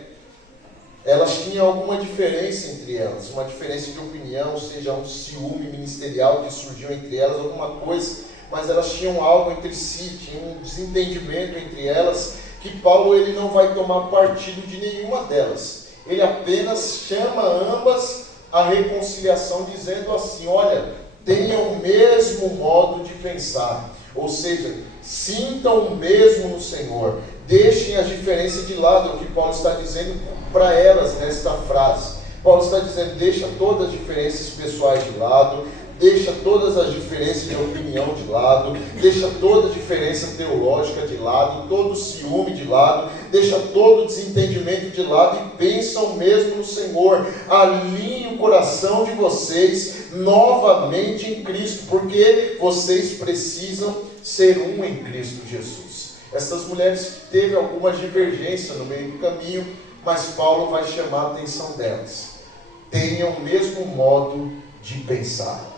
Elas tinham alguma diferença entre elas, uma diferença de opinião, seja um ciúme ministerial que surgiu entre elas, alguma coisa, mas elas tinham algo entre si, tinha um desentendimento entre elas, que Paulo ele não vai tomar partido de nenhuma delas. Ele apenas chama ambas à reconciliação, dizendo assim, olha, tenham o mesmo modo de pensar, ou seja, sintam o mesmo no Senhor, deixem as diferenças de lado, é o que Paulo está dizendo para elas nesta frase. Paulo está dizendo, deixa todas as diferenças pessoais de lado, deixa todas as diferenças de opinião de lado, deixa toda a diferença teológica de lado, todo o ciúme de lado, deixa todo o desentendimento de lado e pensam mesmo no Senhor. Alinhe o coração de vocês novamente em Cristo, porque vocês precisam ser um em Cristo Jesus. Essas mulheres teve alguma divergência no meio do caminho, mas Paulo vai chamar a atenção delas. Tenham o mesmo modo de pensar.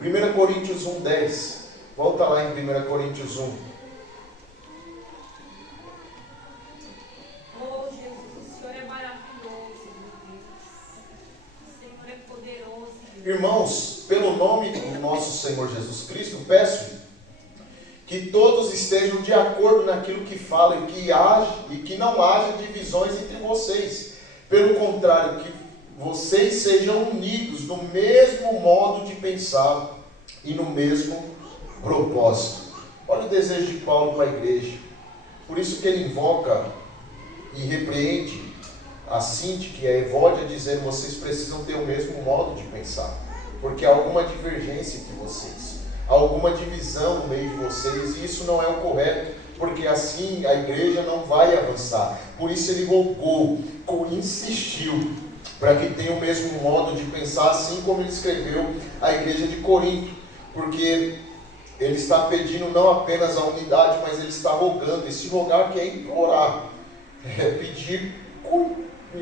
1 Coríntios 1:10. Volta lá em 1 Coríntios 1. Oh Jesus, o Senhor é maravilhoso, meu Deus. O Senhor é poderoso. Irmãos, pelo nome do nosso Senhor Jesus Cristo, peço que todos estejam de acordo naquilo que falam e que não haja divisões entre vocês. Pelo contrário, que vocês sejam unidos no mesmo modo de pensar e no mesmo propósito. Olha o desejo de Paulo para a igreja. Por isso que ele invoca e repreende a Síntique e a Evódia, dizendo, vocês precisam ter o mesmo modo de pensar, porque há alguma divergência entre vocês, há alguma divisão no meio de vocês, e isso não é o correto, porque assim a igreja não vai avançar. Por isso ele rogou, insistiu, para que tenha o mesmo modo de pensar, assim como ele escreveu à igreja de Corinto, porque ele está pedindo não apenas a unidade, mas ele está rogando. Esse rogar que é implorar, é pedir,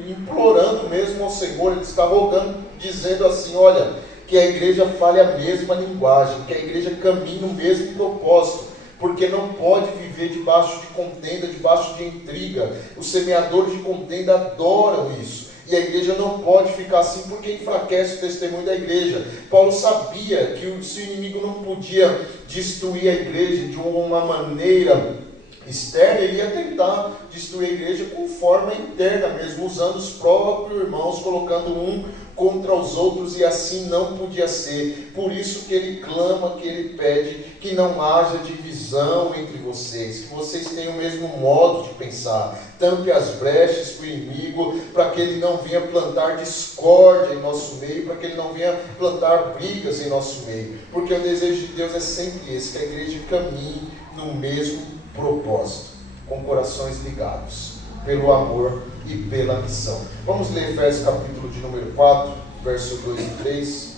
implorando mesmo ao Senhor. Ele está rogando, dizendo assim, olha, que a igreja fale a mesma linguagem, que a igreja caminhe no mesmo propósito, porque não pode viver debaixo de contenda, debaixo de intriga. Os semeadores de contenda adoram isso. E a igreja não pode ficar assim, porque enfraquece o testemunho da igreja. Paulo sabia que se o inimigo não podia destruir a igreja de uma maneira externa, ele ia tentar destruir a igreja com forma interna mesmo, usando os próprios irmãos, colocando um contra os outros, e assim não podia ser. Por isso que ele clama, que ele pede que não haja divisão entre vocês, que vocês tenham o mesmo modo de pensar, tampe as brechas para o inimigo, para que ele não venha plantar discórdia em nosso meio, para que ele não venha plantar brigas em nosso meio, porque o desejo de Deus é sempre esse, que a igreja caminhe no mesmo propósito, com corações ligados pelo amor e pela missão. Vamos ler Efésios capítulo de número 4, verso 2 e 3.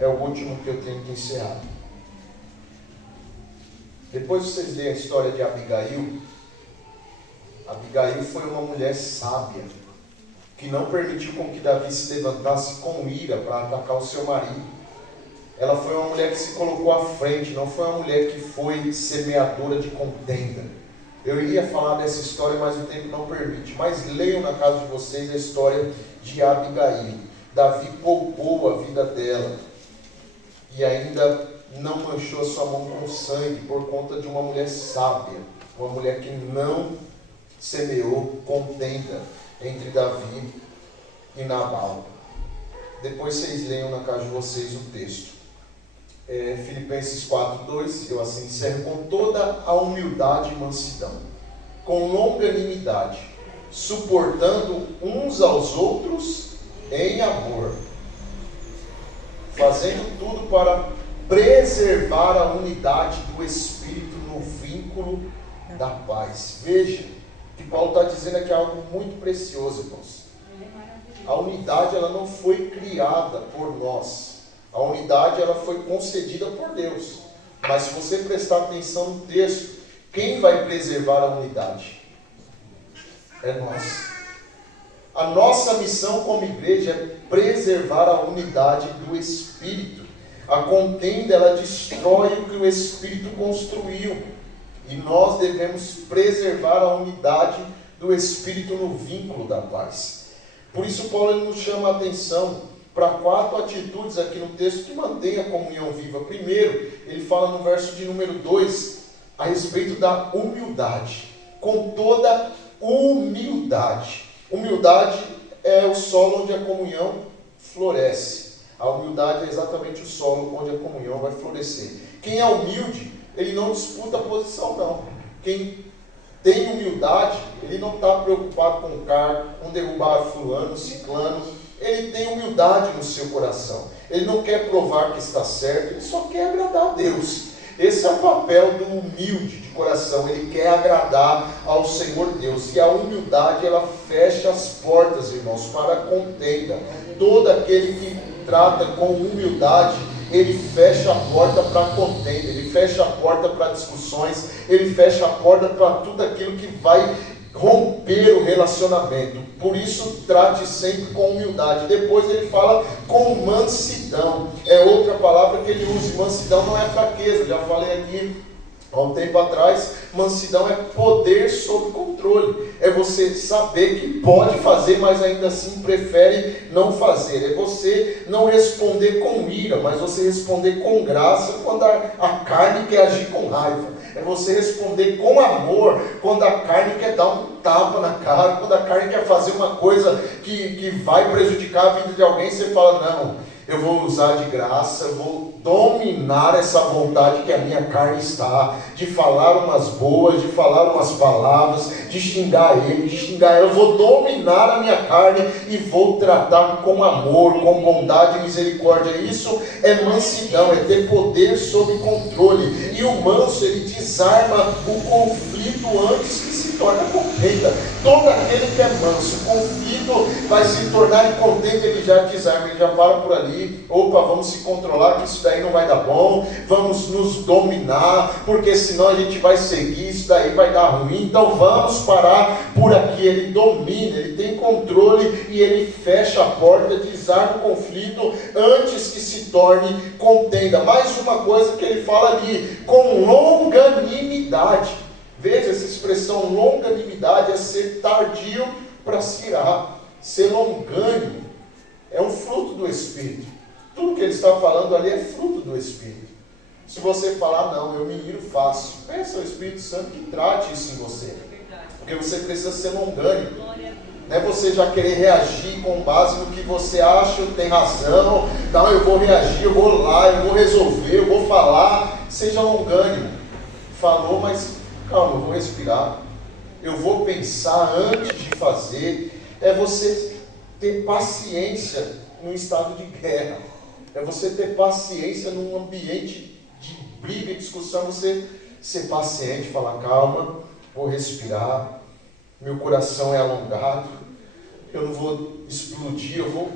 É o último que eu tenho que encerrar. Depois vocês leem a história de Abigail. Abigail foi uma mulher sábia, que não permitiu com que Davi se levantasse com ira para atacar o seu marido. Ela foi uma mulher que se colocou à frente, não foi uma mulher que foi semeadora de contenda. Eu iria falar dessa história, mas o tempo não permite. Mas leiam na casa de vocês a história de Abigail. Davi poupou a vida dela e ainda não manchou a sua mão com sangue por conta de uma mulher sábia, uma mulher que não semeou contenda entre Davi e Nabal. Depois vocês leiam na casa de vocês o texto. Filipenses 4:2, eu assim encerro: com toda a humildade e mansidão, com longanimidade, suportando uns aos outros em amor, fazendo tudo para preservar a unidade do Espírito no vínculo da paz. Veja que Paulo está dizendo aqui algo muito precioso, irmãos. A unidade, ela não foi criada por nós. A unidade, ela foi concedida por Deus. Mas se você prestar atenção no texto, quem vai preservar a unidade? É nós. A nossa missão como igreja é preservar a unidade do Espírito. A contenda, ela destrói o que o Espírito construiu. E nós devemos preservar a unidade do Espírito no vínculo da paz. Por isso Paulo ele nos chama a atenção para 4 atitudes aqui no texto que mantém a comunhão viva. Primeiro, ele fala no verso de número 2, a respeito da humildade. Com toda humildade. Humildade é o solo onde a comunhão floresce. A humildade é exatamente o solo onde a comunhão vai florescer. Quem é humilde, ele não disputa a posição, não. Quem tem humildade, ele não está preocupado com o cargo, com derrubar fulano, ciclano. Ele tem humildade no seu coração. Ele não quer provar que está certo, ele só quer agradar a Deus. Esse é o papel do humilde de coração. Ele quer agradar ao Senhor Deus. E a humildade, ela fecha as portas, irmãos, para a contenda. Todo aquele que trata com humildade, ele fecha a porta para a contenda, ele fecha a porta para discussões, ele fecha a porta para tudo aquilo que vai romper o relacionamento. Por isso, trate sempre com humildade. Depois ele fala com mansidão. É outra palavra que ele usa. Mansidão não é fraqueza. Já falei aqui há um tempo atrás. Mansidão é poder sob controle. É você saber que pode fazer, mas ainda assim prefere não fazer. É você não responder com ira, mas você responder com graça quando a carne quer agir com raiva. É você responder com amor quando a carne quer dar um tapa na cara, quando a carne quer fazer uma coisa que vai prejudicar a vida de alguém. Você fala: não, eu vou usar de graça, eu vou dominar essa vontade que a minha carne está, de falar umas boas, de falar umas palavras, de xingar ele, de xingar ela. Eu vou dominar a minha carne e vou tratar com amor, com bondade e misericórdia. Isso é mansidão, é ter poder sob controle. E o manso, ele desarma o conflito antes que se torne contenda. Todo aquele que é manso, o conflito vai se tornar em contenda, ele já desarma, ele já para por ali. Opa, vamos se controlar, que isso daí não vai dar bom, vamos nos dominar, porque senão a gente vai seguir, isso daí vai dar ruim, então vamos parar por aqui. Ele domina, ele tem controle e ele fecha a porta, desarma o conflito antes que se torne contenda. Mais uma coisa que ele fala ali, com longanimidade. Veja, essa expressão longanimidade é ser tardio para se irar, ser longânimo, é um fruto do Espírito. Tudo que ele está falando ali é fruto do Espírito. Se você falar: não, eu me iro fácil, peça ao Espírito Santo que trate isso em você, porque você precisa ser longânimo. Não é você já querer reagir com base no que você acha, tem razão, não, eu vou reagir, eu vou lá, eu vou resolver, eu vou falar. Seja longânimo. Falou, mas calma, eu vou respirar, eu vou pensar antes de fazer. É você ter paciência num estado de guerra, é você ter paciência num ambiente de briga e discussão, você ser paciente, falar: calma, vou respirar, meu coração é alongado, eu não vou explodir, eu vou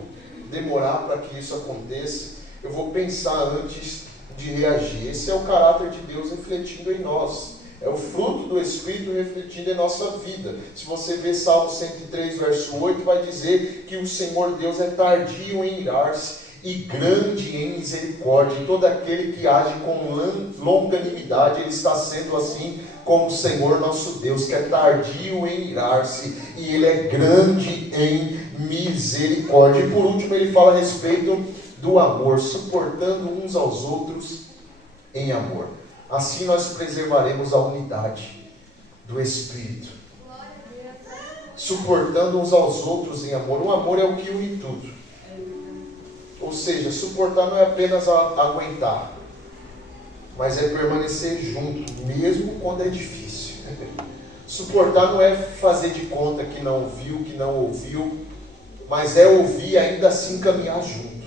demorar para que isso aconteça, eu vou pensar antes de reagir. Esse é o caráter de Deus refletindo em nós. É o fruto do Espírito refletindo em nossa vida. Se você ver Salmo 103, verso 8, vai dizer que o Senhor Deus é tardio em irar-se e grande em misericórdia. E todo aquele que age com longanimidade, ele está sendo assim como o Senhor nosso Deus, que é tardio em irar-se, e ele é grande em misericórdia. E por último ele fala a respeito do amor, suportando uns aos outros em amor. Assim nós preservaremos a unidade do Espírito, suportando uns aos outros em amor. O amor é o que une tudo. Ou seja, suportar não é apenas aguentar, mas é permanecer junto, mesmo quando é difícil. Suportar não é fazer de conta que não viu, que não ouviu, mas é ouvir e ainda assim caminhar junto.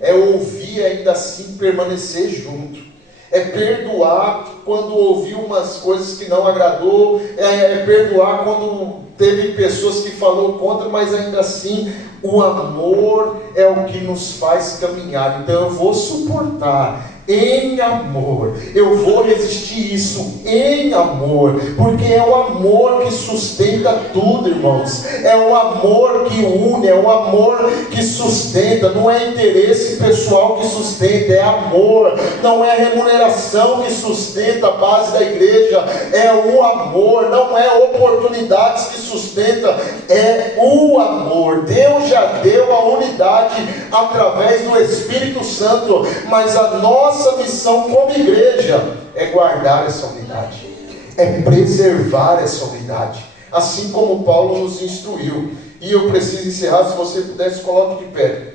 É ouvir e ainda assim permanecer junto. É perdoar quando ouviu umas coisas que não agradou. É perdoar quando teve pessoas que falou contra, mas ainda assim o amor é o que nos faz caminhar. Então eu vou suportar em amor, eu vou resistir isso em amor, porque é o amor que sustenta tudo, irmãos. É o amor que une, é o amor que sustenta. Não é interesse pessoal que sustenta, é amor. Não é remuneração que sustenta a base da igreja, é o amor. Não é oportunidades que sustenta, é o amor. Deus já deu a unidade através do Espírito Santo, mas a nossa missão como igreja é guardar essa unidade, é preservar essa unidade, assim como Paulo nos instruiu. E eu preciso encerrar. Se você pudesse, coloque de pé,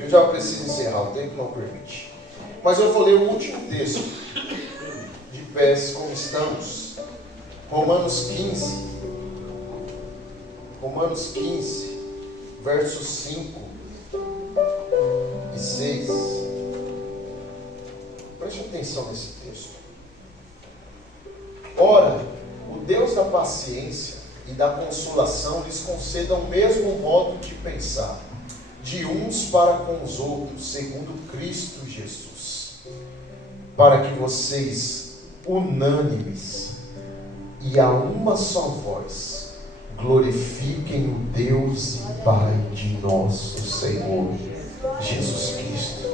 eu já preciso encerrar, o tempo não permite, mas eu vou ler o último texto, de pés como estamos, Romanos 15, versos 5 e 6. Preste atenção nesse texto. Ora, o Deus da paciência e da consolação lhes conceda o mesmo modo de pensar, de uns para com os outros, segundo Cristo Jesus, para que vocês, unânimes e a uma só voz, glorifiquem o Deus e Pai de nosso Senhor Jesus Cristo.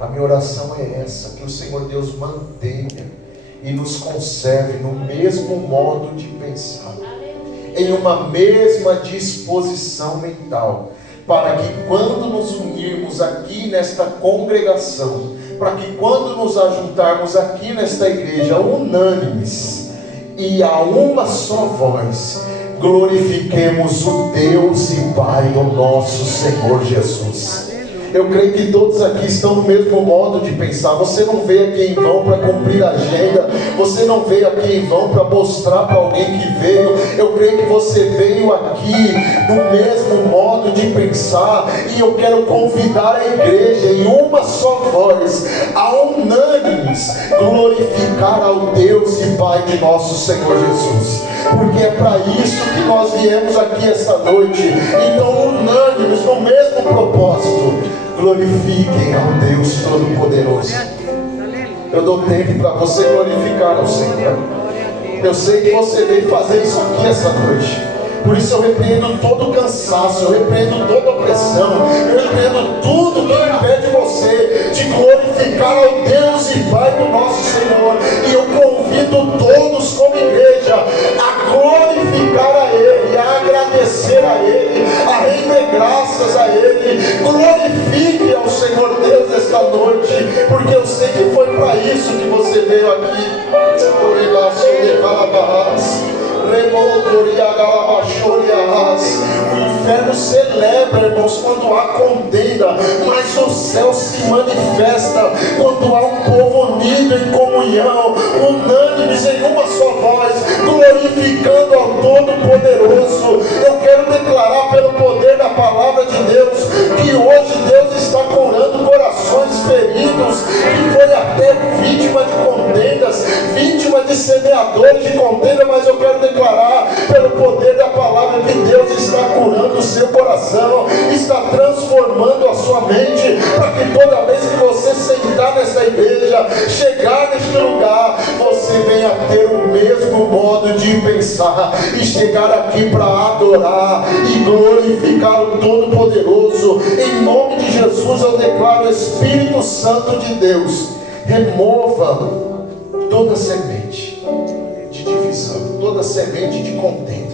A minha oração é essa, que o Senhor Deus mantenha e nos conserve no mesmo modo de pensar, em uma mesma disposição mental, para que quando nos unirmos aqui nesta congregação, para que quando nos ajuntarmos aqui nesta igreja, unânimes e a uma só voz, glorifiquemos o Deus e Pai do nosso Senhor Jesus. Eu creio que todos aqui estão no mesmo modo de pensar. Você não veio aqui em vão para cumprir a agenda, você não veio aqui em vão para mostrar para alguém que veio. Eu creio que você veio aqui no mesmo modo de pensar, e eu quero convidar a igreja em uma só voz, a unânimes, glorificar ao Deus e Pai de nosso Senhor Jesus, porque é para isso que nós viemos aqui essa noite. Então, unânimes, no mesmo propósito, glorifiquem ao Deus Todo-Poderoso. Eu dou tempo para você glorificar ao Senhor. Eu sei que você veio fazer isso aqui essa noite. Por isso eu repreendo todo o cansaço, eu repreendo toda a opressão, eu repreendo tudo que impede você de glorificar ao Deus e Pai do nosso Senhor. E eu convido todos como igreja a glorificar a Ele, a agradecer a Ele, a render graças a Ele. Glorifique ao Senhor Deus esta noite, porque eu sei que foi para isso que você veio aqui. O inferno celebra, irmãos, quando há contenda, mas o céu se manifesta quando há um povo unido em comunhão, unânimes em uma só voz, glorificando ao Todo-Poderoso. Eu quero declarar pelo poder da palavra de Deus que hoje Deus está curando corações feridos, que foi até vítima de contendas, vítima de semeadores de contenda, mas eu quero declarar pelo poder da palavra que Deus está curando o seu coração, está transformando a sua mente, para que toda vez que você sentar nessa igreja, chegar neste lugar, você venha ter o mesmo modo de pensar e chegar aqui para adorar e glorificar o Todo-Poderoso, em nome Jesus eu declaro: Espírito Santo de Deus, remova toda semente de divisão, toda semente de contenda.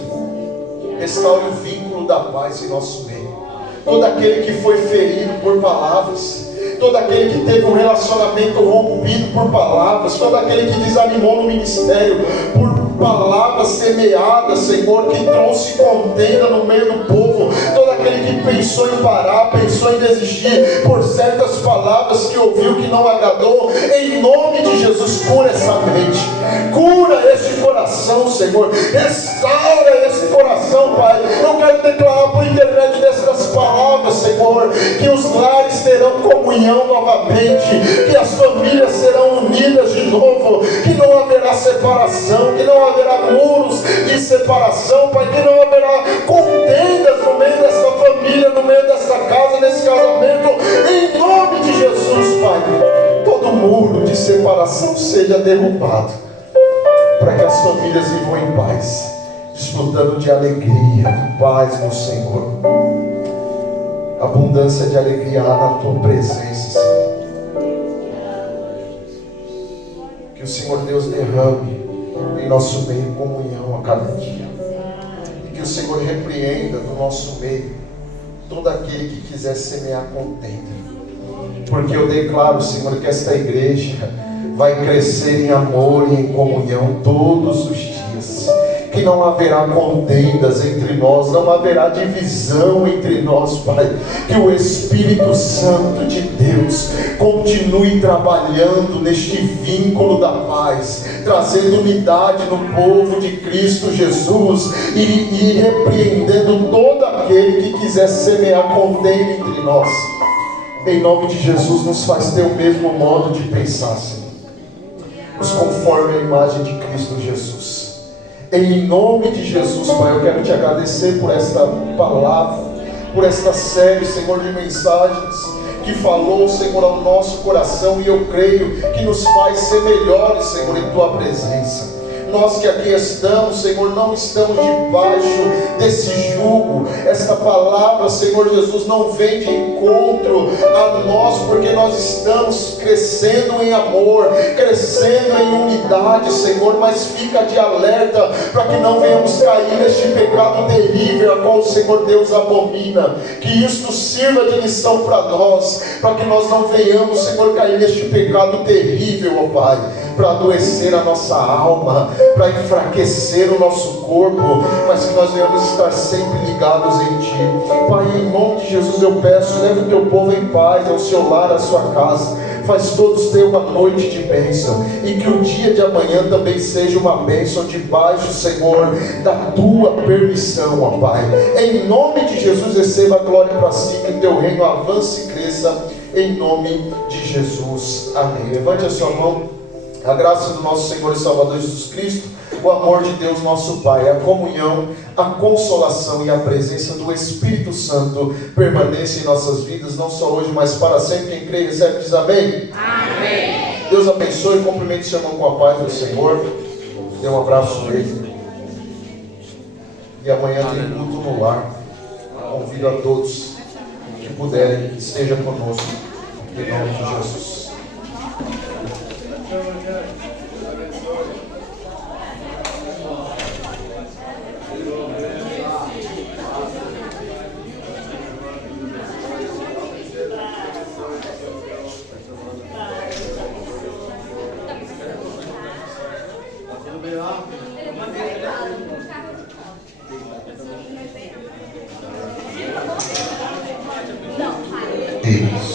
Restaure o vínculo da paz em nosso meio. Todo aquele que foi ferido por palavras, todo aquele que teve um relacionamento rompido por palavras, todo aquele que desanimou no ministério por palavras semeadas, Senhor, que trouxe contenda no meio do povo, todo aquele que pensou em parar, pensou em desistir por certas palavras que ouviu que não agradou, em nome de Jesus, cura essa mente, cura este coração, Senhor, restaura esse coração, Pai. Eu quero declarar por intermédio dessas palavras, Senhor, que os lares terão comunhão novamente, que as famílias serão unidas de novo, que não haverá separação, que não haverá muros de separação, Pai, que não haverá contendas no meio dessa família, no meio dessa casa, nesse casamento, em nome de Jesus, Pai. Todo muro de separação seja derrubado, para que as famílias vivam em paz, desfrutando de alegria, de paz no Senhor. Abundância de alegria há na tua presença, Senhor. Que o Senhor Deus derrame em nosso meio comunhão a cada dia, e que o Senhor repreenda no nosso meio todo aquele que quiser semear contenda, porque eu declaro, Senhor, que esta igreja vai crescer em amor e em comunhão todos os dias, que não haverá contendas entre nós, não haverá divisão entre nós, Pai. Que o Espírito Santo de Deus continue trabalhando neste vínculo da paz, trazendo unidade no povo de Cristo Jesus e repreendendo todo aquele que quiser semear contenda entre nós. Em nome de Jesus, nos faz ter o mesmo modo de pensar, Senhor, nos conforme a imagem de Cristo Jesus. Em nome de Jesus, Pai, eu quero te agradecer por esta palavra, por esta série, Senhor, de mensagens que falou, Senhor, ao nosso coração, e eu creio que nos faz ser melhores, Senhor, em tua presença. Nós que aqui estamos, Senhor, não estamos debaixo desse jugo. Esta palavra, Senhor Jesus, não vem de encontro a nós, porque nós estamos crescendo em amor, crescendo em unidade, Senhor, mas fica de alerta para que não venhamos cair neste pecado terrível a qual o Senhor Deus abomina. Que isto sirva de lição para nós, para que nós não venhamos, Senhor, cair neste pecado terrível, ó Pai, para adoecer a nossa alma, para enfraquecer o nosso corpo, mas que nós venhamos estar sempre ligados em Ti. Pai, em nome de Jesus eu peço, leve o Teu povo em paz, ao seu lar, à sua casa. Faz todos ter uma noite de bênção, e que o dia de amanhã também seja uma bênção debaixo, Senhor, da Tua permissão, ó Pai. Em nome de Jesus, receba a glória para si, que o Teu reino avance e cresça, em nome de Jesus. Amém. Levante a sua mão. A graça do nosso Senhor e Salvador Jesus Cristo, o amor de Deus nosso Pai, a comunhão, a consolação e a presença do Espírito Santo permaneça em nossas vidas, não só hoje, mas para sempre. Quem crê e recebe diz amém. Amém. Deus abençoe, cumprimente seu irmão com a paz do Senhor, dê um abraço nele, e amanhã tem culto no lar. Convido a todos que puderem, esteja conosco, em nome de Jesus. Deus.